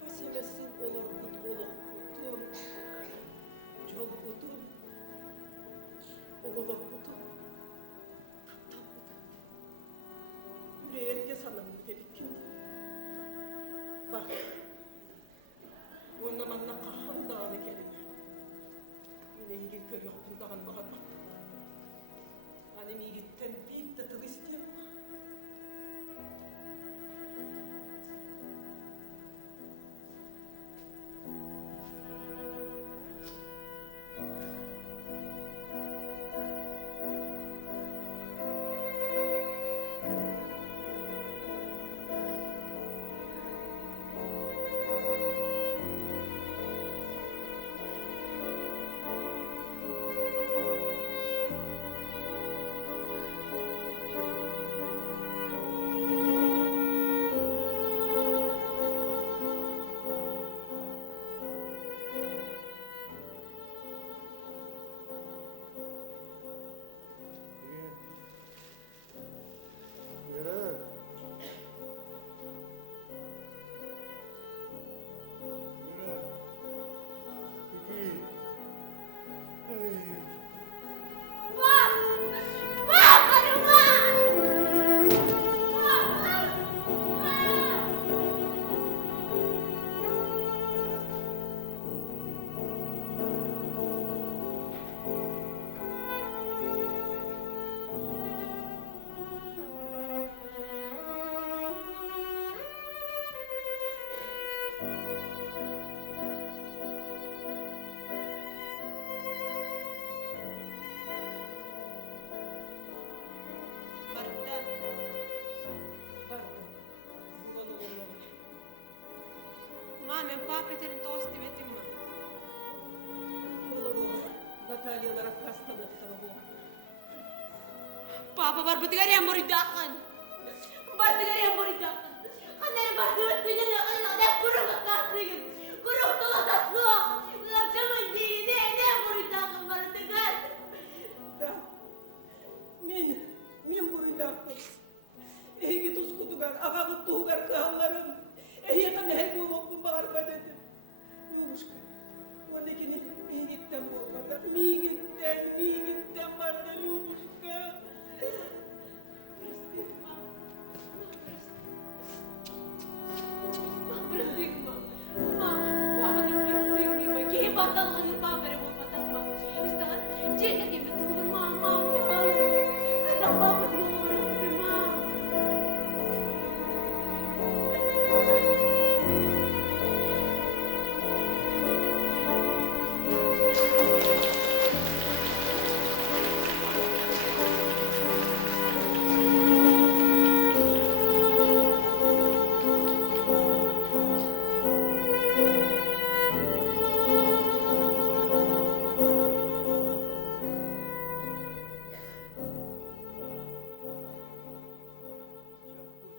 Қасемесін олар бұт олық бұтын. Жол бұтын. Оғылық бұтын. Таптан бұтын. Үрерге санамын дедік кімді. Бақ. Онна манна қахандағаны келіне. Міне еген көр yoqtundağın mаған бақ. Аны мегеттен бейітті тыл істем ма? Мен папа терин тости ветимма. Натальялар апкастадыктыры бұл. Папа бар бутигарем буридакан. Бар тигарем буридакан. Ханер бар дивет пинеле кайла куруга кастыгын. Куруг толатасо. Лачамын дейде буридакан бар тигар. Да. Мен Любушка, вот такие гitten болмады, мигitten барды, Любушка. Простыгма. Папа, ты простыгма. Кей бардал ханыр папere болматама. İşte ceket gibi tuğur mama. Adam baba tuğur mama.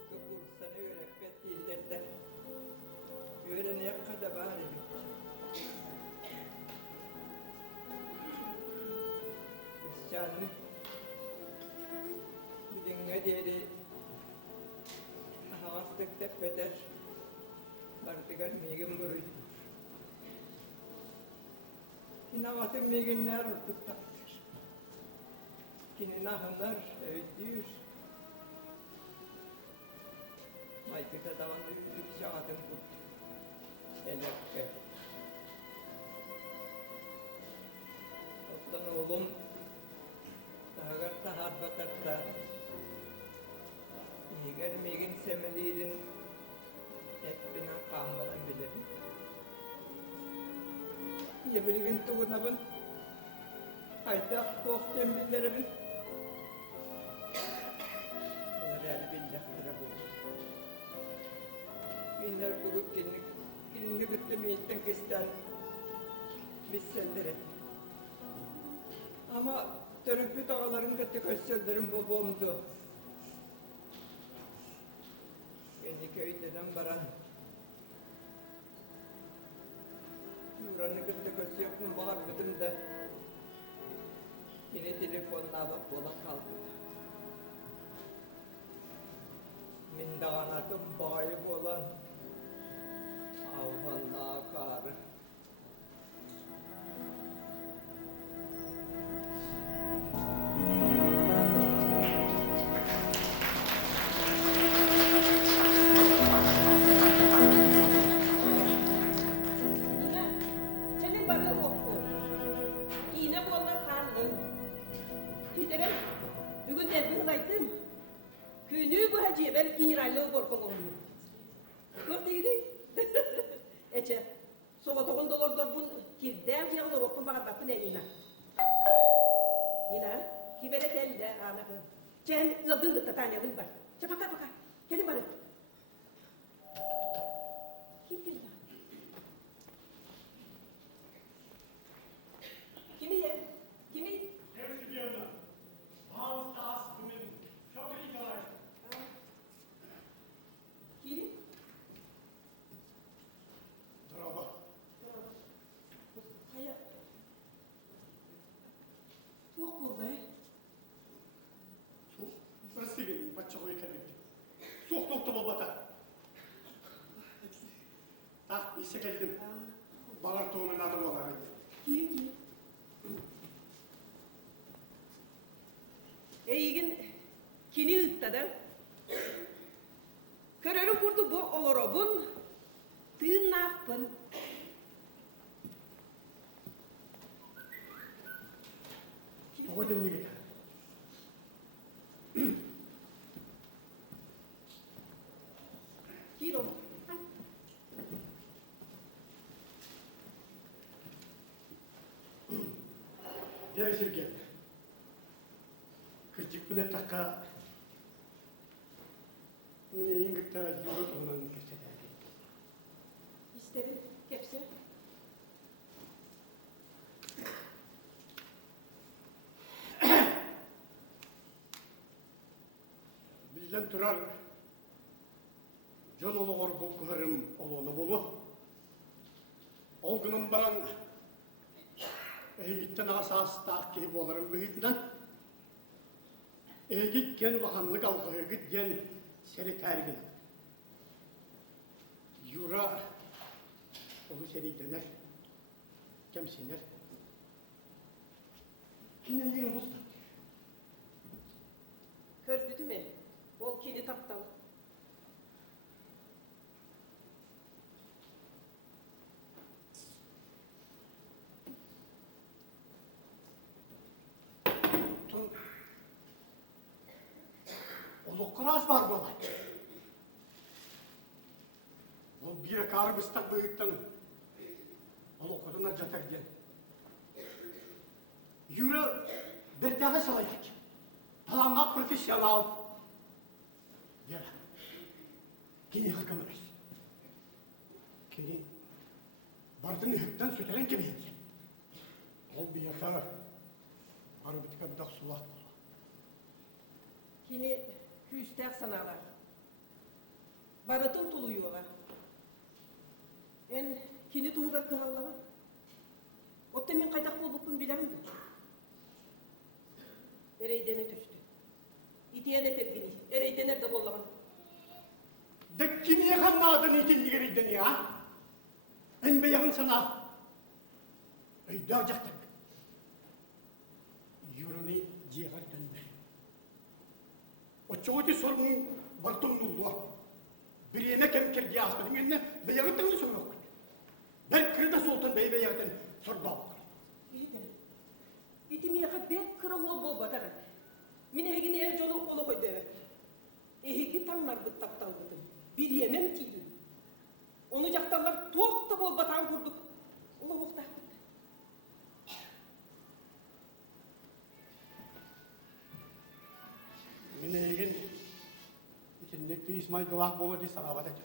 Çok usta kursana öğretmen illerde. Öğreneye kadar bari bitti. Biz canım bilin diyeli havastık tepeder. Bartıgar migin buruy. Hinavatın miginler ortuk taktır. Kini nahınlar öydüyür. Maytıkta davandı yüzük şahatın bu. Elekke. Ottan oğlum dağar tahar batarda. İyiger migin semelirin hepbinden kanbadan bilirim. Yebilgin tuğunabın hayda kohtem billerimin. Onlar el billahlara bulur. Günler kurup günlük ütlemeyetten kıstan biz sellere. Ama törüklü dağların kıtı köşsellerin babamdı. Kendi köyden baran. Yuranı kıtı köşse yapın bağır bıdım da yine telefonla bak bola kaldı. Min dağanatım bayıp olan Avvallah karı. Yine, senin bana okku. Yine bollar kaldım. Giderim, bugün de bir aydım. Künü bu hacı, ben kiniraylı borkum olmuyor. Gördüydü? Eçe, soba toğun dolar bun kirdel cihazı okun bakar bakın Nina. Nina, kibere telde anakı. Çen ıldın gıtta tane bin var. Çe bakar. Gelin bana. Kim geldi? Kimi ye? Kimi? Hepsi bir yana. Hans das Women. Çok iyi kalay. Kimi? Merhaba. Kaya. Tuğuk oldu he. Сух. Простыгин, бачча қой кәдік. Сух тоқты бол бата. Ақ, есе келдім. Бағар туының адам олар еді. Kim? Eygin kini ıttadı. Körörü kurdu bu olorobun. Tığnakpın. Тоғы ден неге? Kiro. Yarışırken. Kızcık bile takka. Neyin gıtta yürü toğunan gösterdi. İsterim kepse. Bizden turar. Жон олығыр бұл көрім олуыны болу. Ол күнім баран әйгіттен асастақ кей болырым бұйытынан. Әйгіт кен ваханлық алғығы ден сәрі тәргін. Юра олу сәрі денер. Kemsinler. Kineliğini usta. Körbüdü mü? Ol kini taptal. Tun. Olu kıraz var bu olay. O bir karı bıstak bıyıktan. Olu okuduna jatar gen. Yürü bir daha salayak. Talanga profesyonel. Gel. Kini hakamerez. Kini bardını hıktan sütelen gibi yedi. Ol bir yata. Arbitika bir daha sulak bol. Kini küstek sanalar. Baratın tuluyuyorlar. En kini tuğgar kıhallağa. Otta min kaydak bolbukun bilemdi. Ereydene düştü. İtiyene tepkini. Ereyden nerede bollağın? Dek kini kanmadın için digeriden ya. En beyağın sana. Öydağ jaktak. Yürüni ciğer dönme. O çoğutu sorun bartın nullu. Bir yemek emkir diye asmadın eline beyağı tanı sorun yok. Ben kırda sultan bey beyağıdan sorda bakır. İyiden. İtimi yakat bir kıra hol bol batar. Mine hegini en jolu olu koydu evet. Ehigi tanlar bıt taptal bıtın. Bir yemem tiydi. Onu jaktanlar tuğakta bol batan kurduk. Ola bokta. Minegin içindeki İsmail Gılak bolu diye sana avat edin.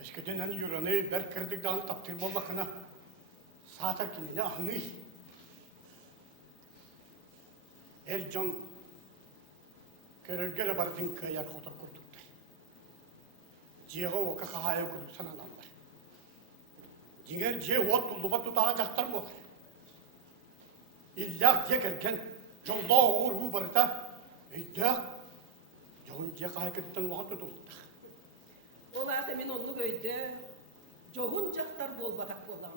Eskiden yürüni ber kırdıktan taptır bollakına saatar kinine ahını. Ercan körölgöre bardın kıyar kotor kurduktur. Ciğe oka kahaya kurduk sanananlar. Ciğer ciğe ot tulluba tutacaklar mı? İlla yekerken jolda oğur bu barıta öydek jolun ciğe kahaya kırdıktan loğa tutuldu. Ola semin onu göyde. Johun jaktar bol batak bolağın.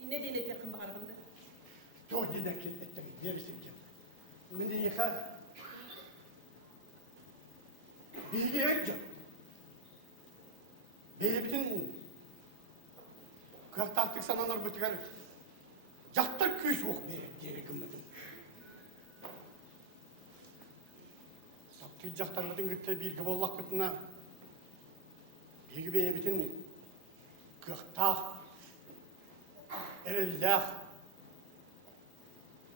İne dene tekın bağırında. Çok dinlekin ettik, derisin ki. Mini yıkar. Bilgi ercan. Beybitin kıyaktartık sananlar bu çıkarır. Jaktar küs yok deri gımladım. Saptır jaktar bıdın gıtta bilgi bollak bıtına. Bilgi beybitin kıyaktar. Erellah.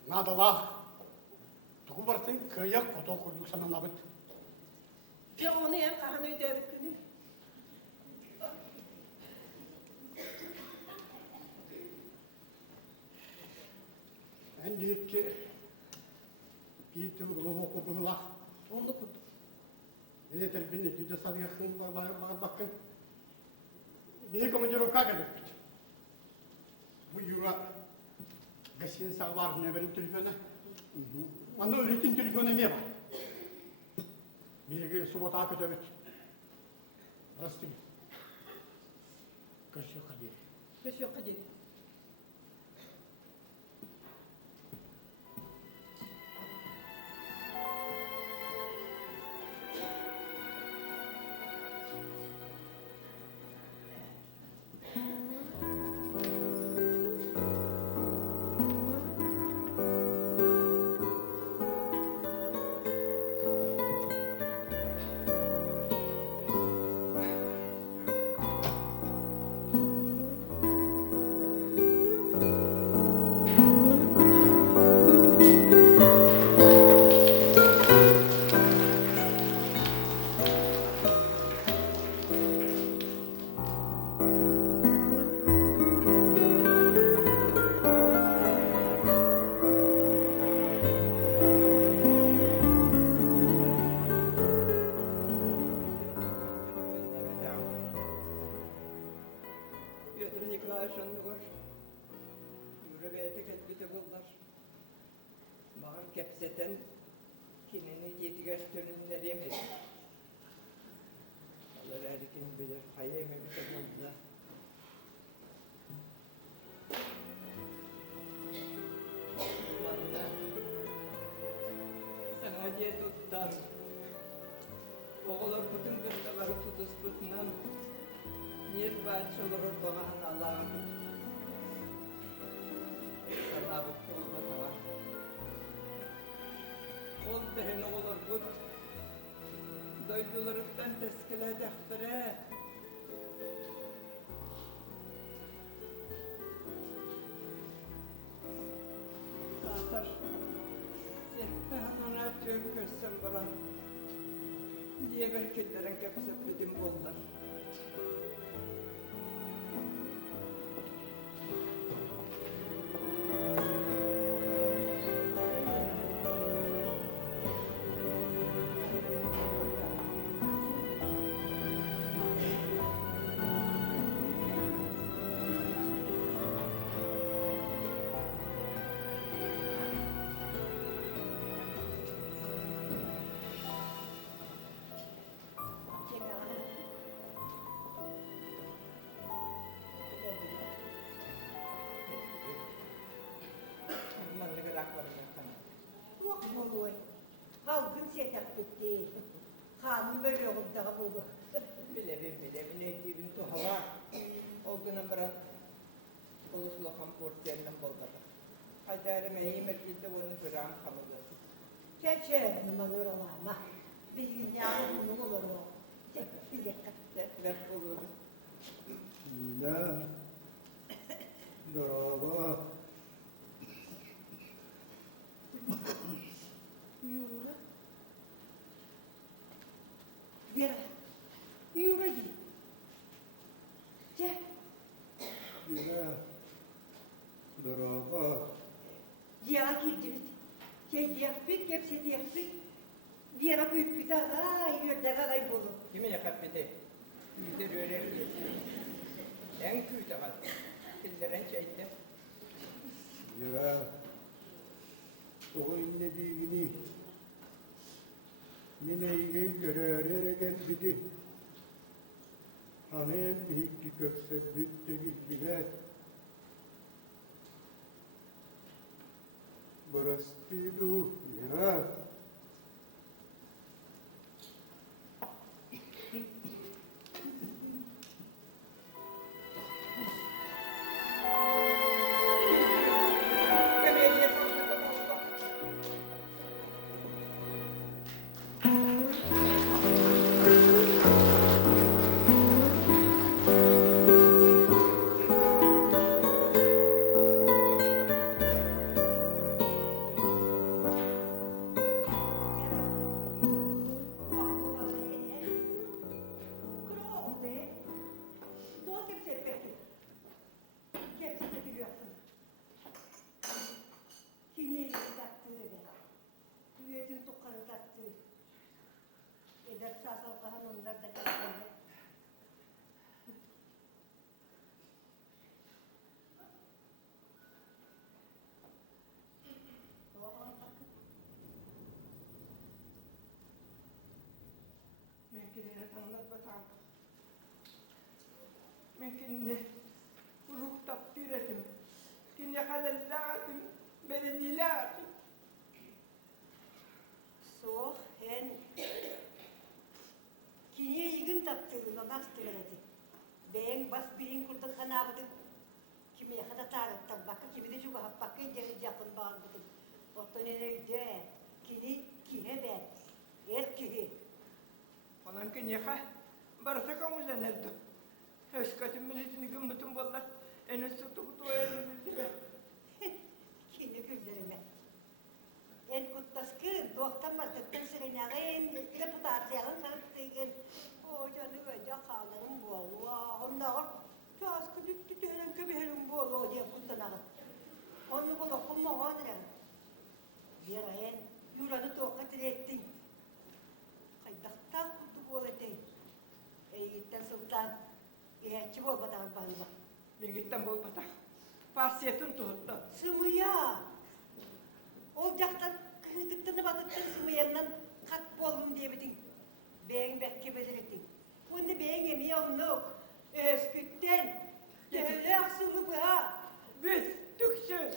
Nadalah. Tuku barsın kıyak koto kurduk sananlar bıt. Ya onu en kahan öyle öykünü. En deyip ki bir tıl bulu hoku bıhılak. Onu kurduk. Ne terbiyene düde sarı yakın bakın. Bir komandirovka gelip. Bu yura gasin sağlar ne verip telefona. Anda öğretim telefonu ne var? Bir subota kötübet. Rastım. Kaşıyor kadir. Kış yok hadi. Kepseten kinini yediger tönünler yemedi. Allah her kim bilir, hayır mi bir de buldular. diye tuttan. Oğullar bütün kırtaları tutusputundan niyet bahçeleri bağın Allah'a Sadabık olma var. Ol behen oğullar bu doydularından teskile deftire. Zatar. Zehtahan ona tüm görsem baran. Diye belkilerin kapsap bütün bollar. Aman ne kadar aklarım yakın. Tuak boluy. Halkın setak bitti. Kanun böyle oldu bolu. Bilevin ettiğim tuhava. O günün bir an uluslu kamport yerinin bolgadı. Hacerime iyi meklide onu gram kamıdası. Çeçe numarı olama. Bilgin yağmur bunu olur mu? Bir dakika. Deprem olur. Yine daraba Yura. Yara. Yura git. Çek. yine daraba Yara girdi bit. Şey yapıp, hepsi yapıp. Yara büyük bir daha yurda kaybolur. Kimi yakap bide? Küyde rörer diye. En küyde kal. Kilderen çaydı. yine o inne diğini yine igen görerek bidi. Hanem büyük kökse bütte gittiler. Barastidu ya. Demeye saçmadım oldu. Mümkününe tanınır batam. Mümkününe ruh takdir etim. Kinne halallatim, berenilatim. Soğuk hen. Kini yigin taktığına nasıl veredi? Ben bas birin kurdu kanabıdı. Kimi yakada tarıktan bakı, kimi de şu hap bakı geri yakın bağırdı. Orta nerede? Kini kihe ben. Kihi. Onun ki niha barata kamuza nerede? Eskatim milletini gümmetin bollar. En üstü tuğdu bildiler. Kini güldürme. En kutbaskın, doğuktan bartaktan sırınağı reputasyonun sarıttığın. O canı önce kalırım bolu. Ondan çaskı düttü tühelen köbehelim bolu diye kuntanağı. Onu bulu kumma odra. Bir ayın yuranı doğuka direttin. Kaydakta kurdu bolu edin. Eyyitten sultan. İhçi bol badan bağlı. Bir gittim bol bata. Pasiyetin tuhuttu. Sımıya. Olacaktan kırdıktığını batıktın sımıyandan kat boldum diyemedin. Beğen bekke belirdin. Bunu beğen yemeği onluk. Eskütten. Öyle aksılı bu ha. Biz tüksü.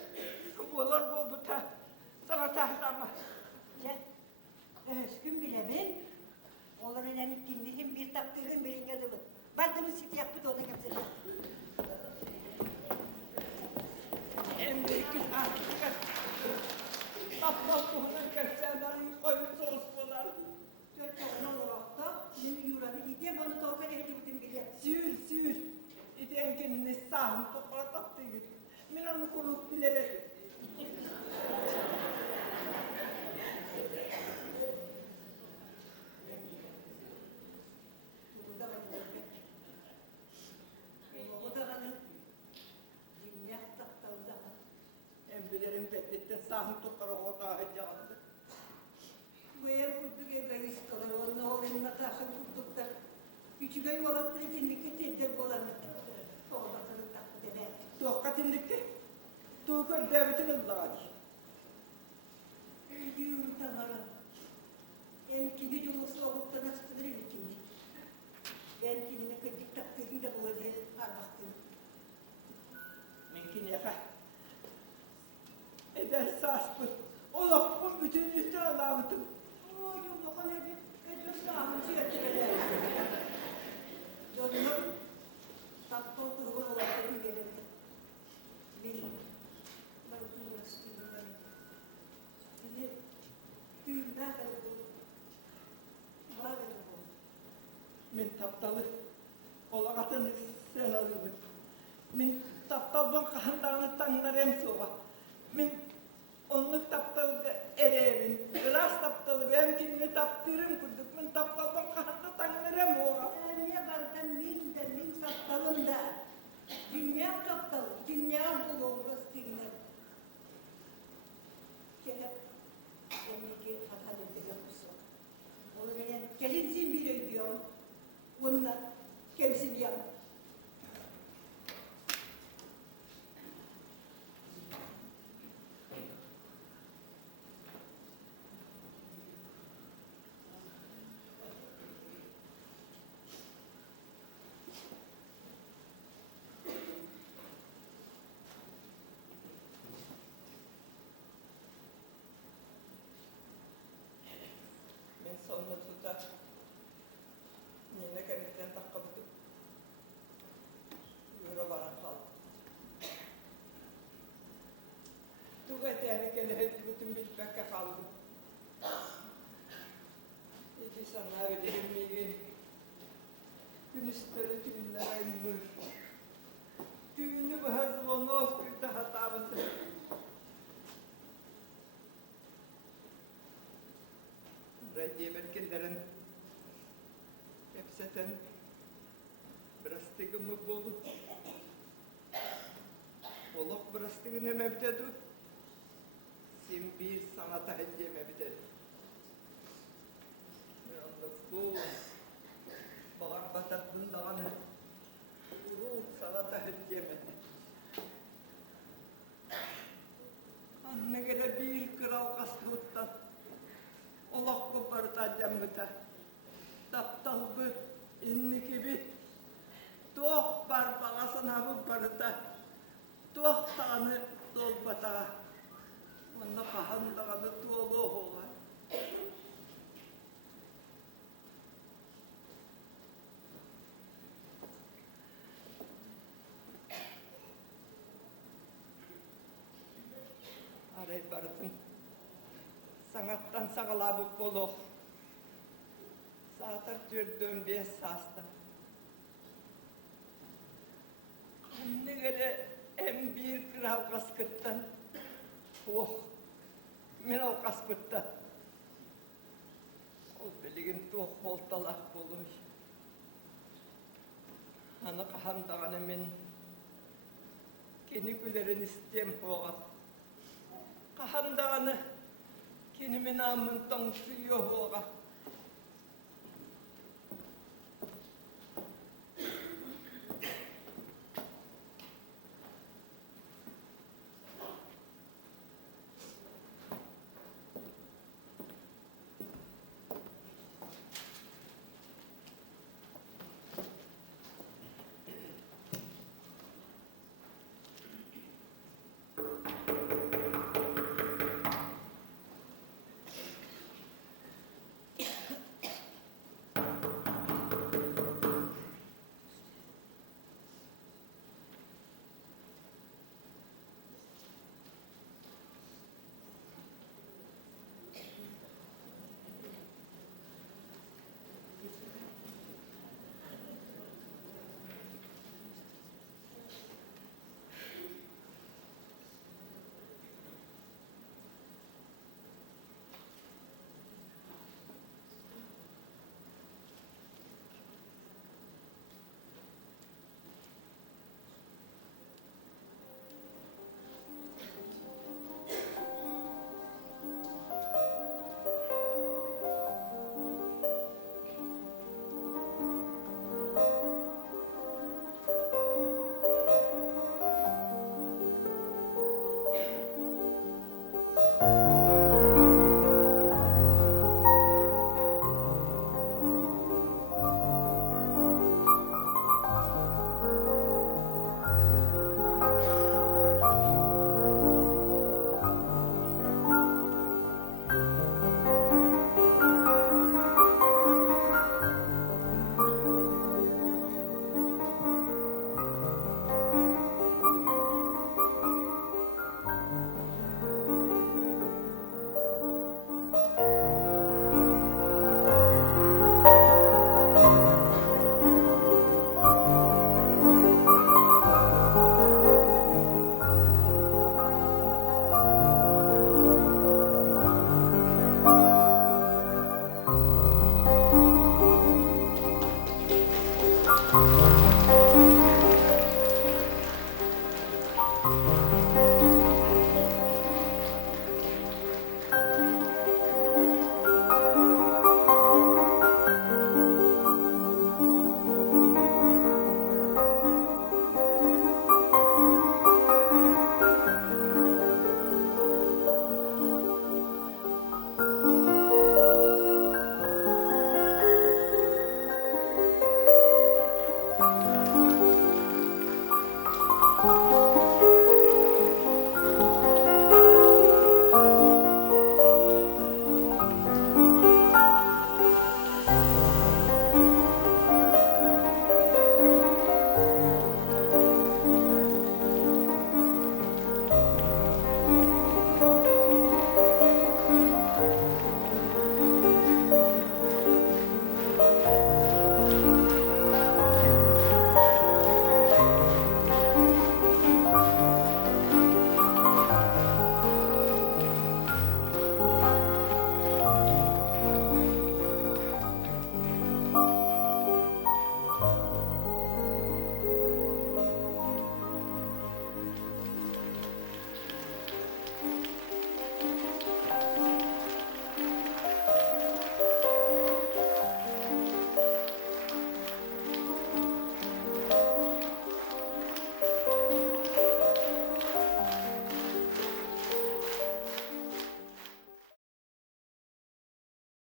Bolar bol bata. Sana tahtama. Gel. Özgün bilemin. Onların emikliğinin bir taptığın birin yazılı. Bardımı sit yapıp da ona kimse yok. En büyük hakikat. Taptal kuhuna kaçanların koyun soruştular. Çocuklar olarak da benim yuranı gideyim onu tavuk edip bile. Sür. İten kendini sağım tokara taptığı gibi. Ben onu kurulup bilerim. Bu da bana o da bana dinlek taptalı da. En bilirim betletten sağım tokara orada hacağındı. Bu ev kurduk evde istiyorlar. Onun oğlunun atasını kurduk da. Küçük ev olarak da ikinlik tedbir olanı. Oğlatını taktı demek. Tohkatindeki. Tuğkır devletinin dağıdı. Yürü tamam. En kini culusu olup da nasıl tutar ikindi. En kinine kıcık taktığını da bulacak. Arbaktın. Mümkün yaka. Eder saçpır. Olak bu bütün üstüne dağıtım. Oo, yok ne bir kıcık sağım siyatı. Yolunun taptol kızgın olanların gelirdi. Bil. Barutun burası değil. Şimdi düğünden kalıp var ya bu. Men taptalı. Olakatını sen alıyorsun. Men taptalban kahandağını tanlarım soğa. Men onluk taptalı ereğimin. Biraz taptalı ben kendini taptırım kurduk. Men taptalban kahanda tanlarım oğa. Niye bardan min taptalım da. Dünya taptalı. Dünya bu burası değil. Kelep. Emmeki hatalı bir yapısı. Onu yani gelinsin bile diyor. Bunlar kimsini yap. Men sonunda tutar. Nine kendiden takkabudu. Yürü varan kaldı. Tuğ tehlikeli hedi bütün bilmekle kaldı. İki sana öderim bir gün. Gün üstleri düğünlere inmiş. Düğünü bu hazırlığını oskuydu hatabısı. Radye belkinlerin hepseten brastigımı bolu. Oluk brastigını mevdedu. Sim bir sanata hediye mevdedu. Yalnız bu balak batat bundan uru sanata hediye mevdedu. Anne gele bir kral kastuttan. Allah koparta cemüte. Taptal bu inniki bit. Toh bar bağasına bu barıta. Toh tanı dolbata. Onda kahandağını tuğlu oğla. Aray barıtın. Sanattan sağalabıp bolu. Saatar türdüğüm bir sasta. Anne gele en bir kral kaskıttan. Oh, men o kaskıttan. O beligin tuğ holtalak boluş. Ana kahandağını men keni gülerin isteyem hoğa. Kahandağını kenimin amıntan suyu hoğa. Thank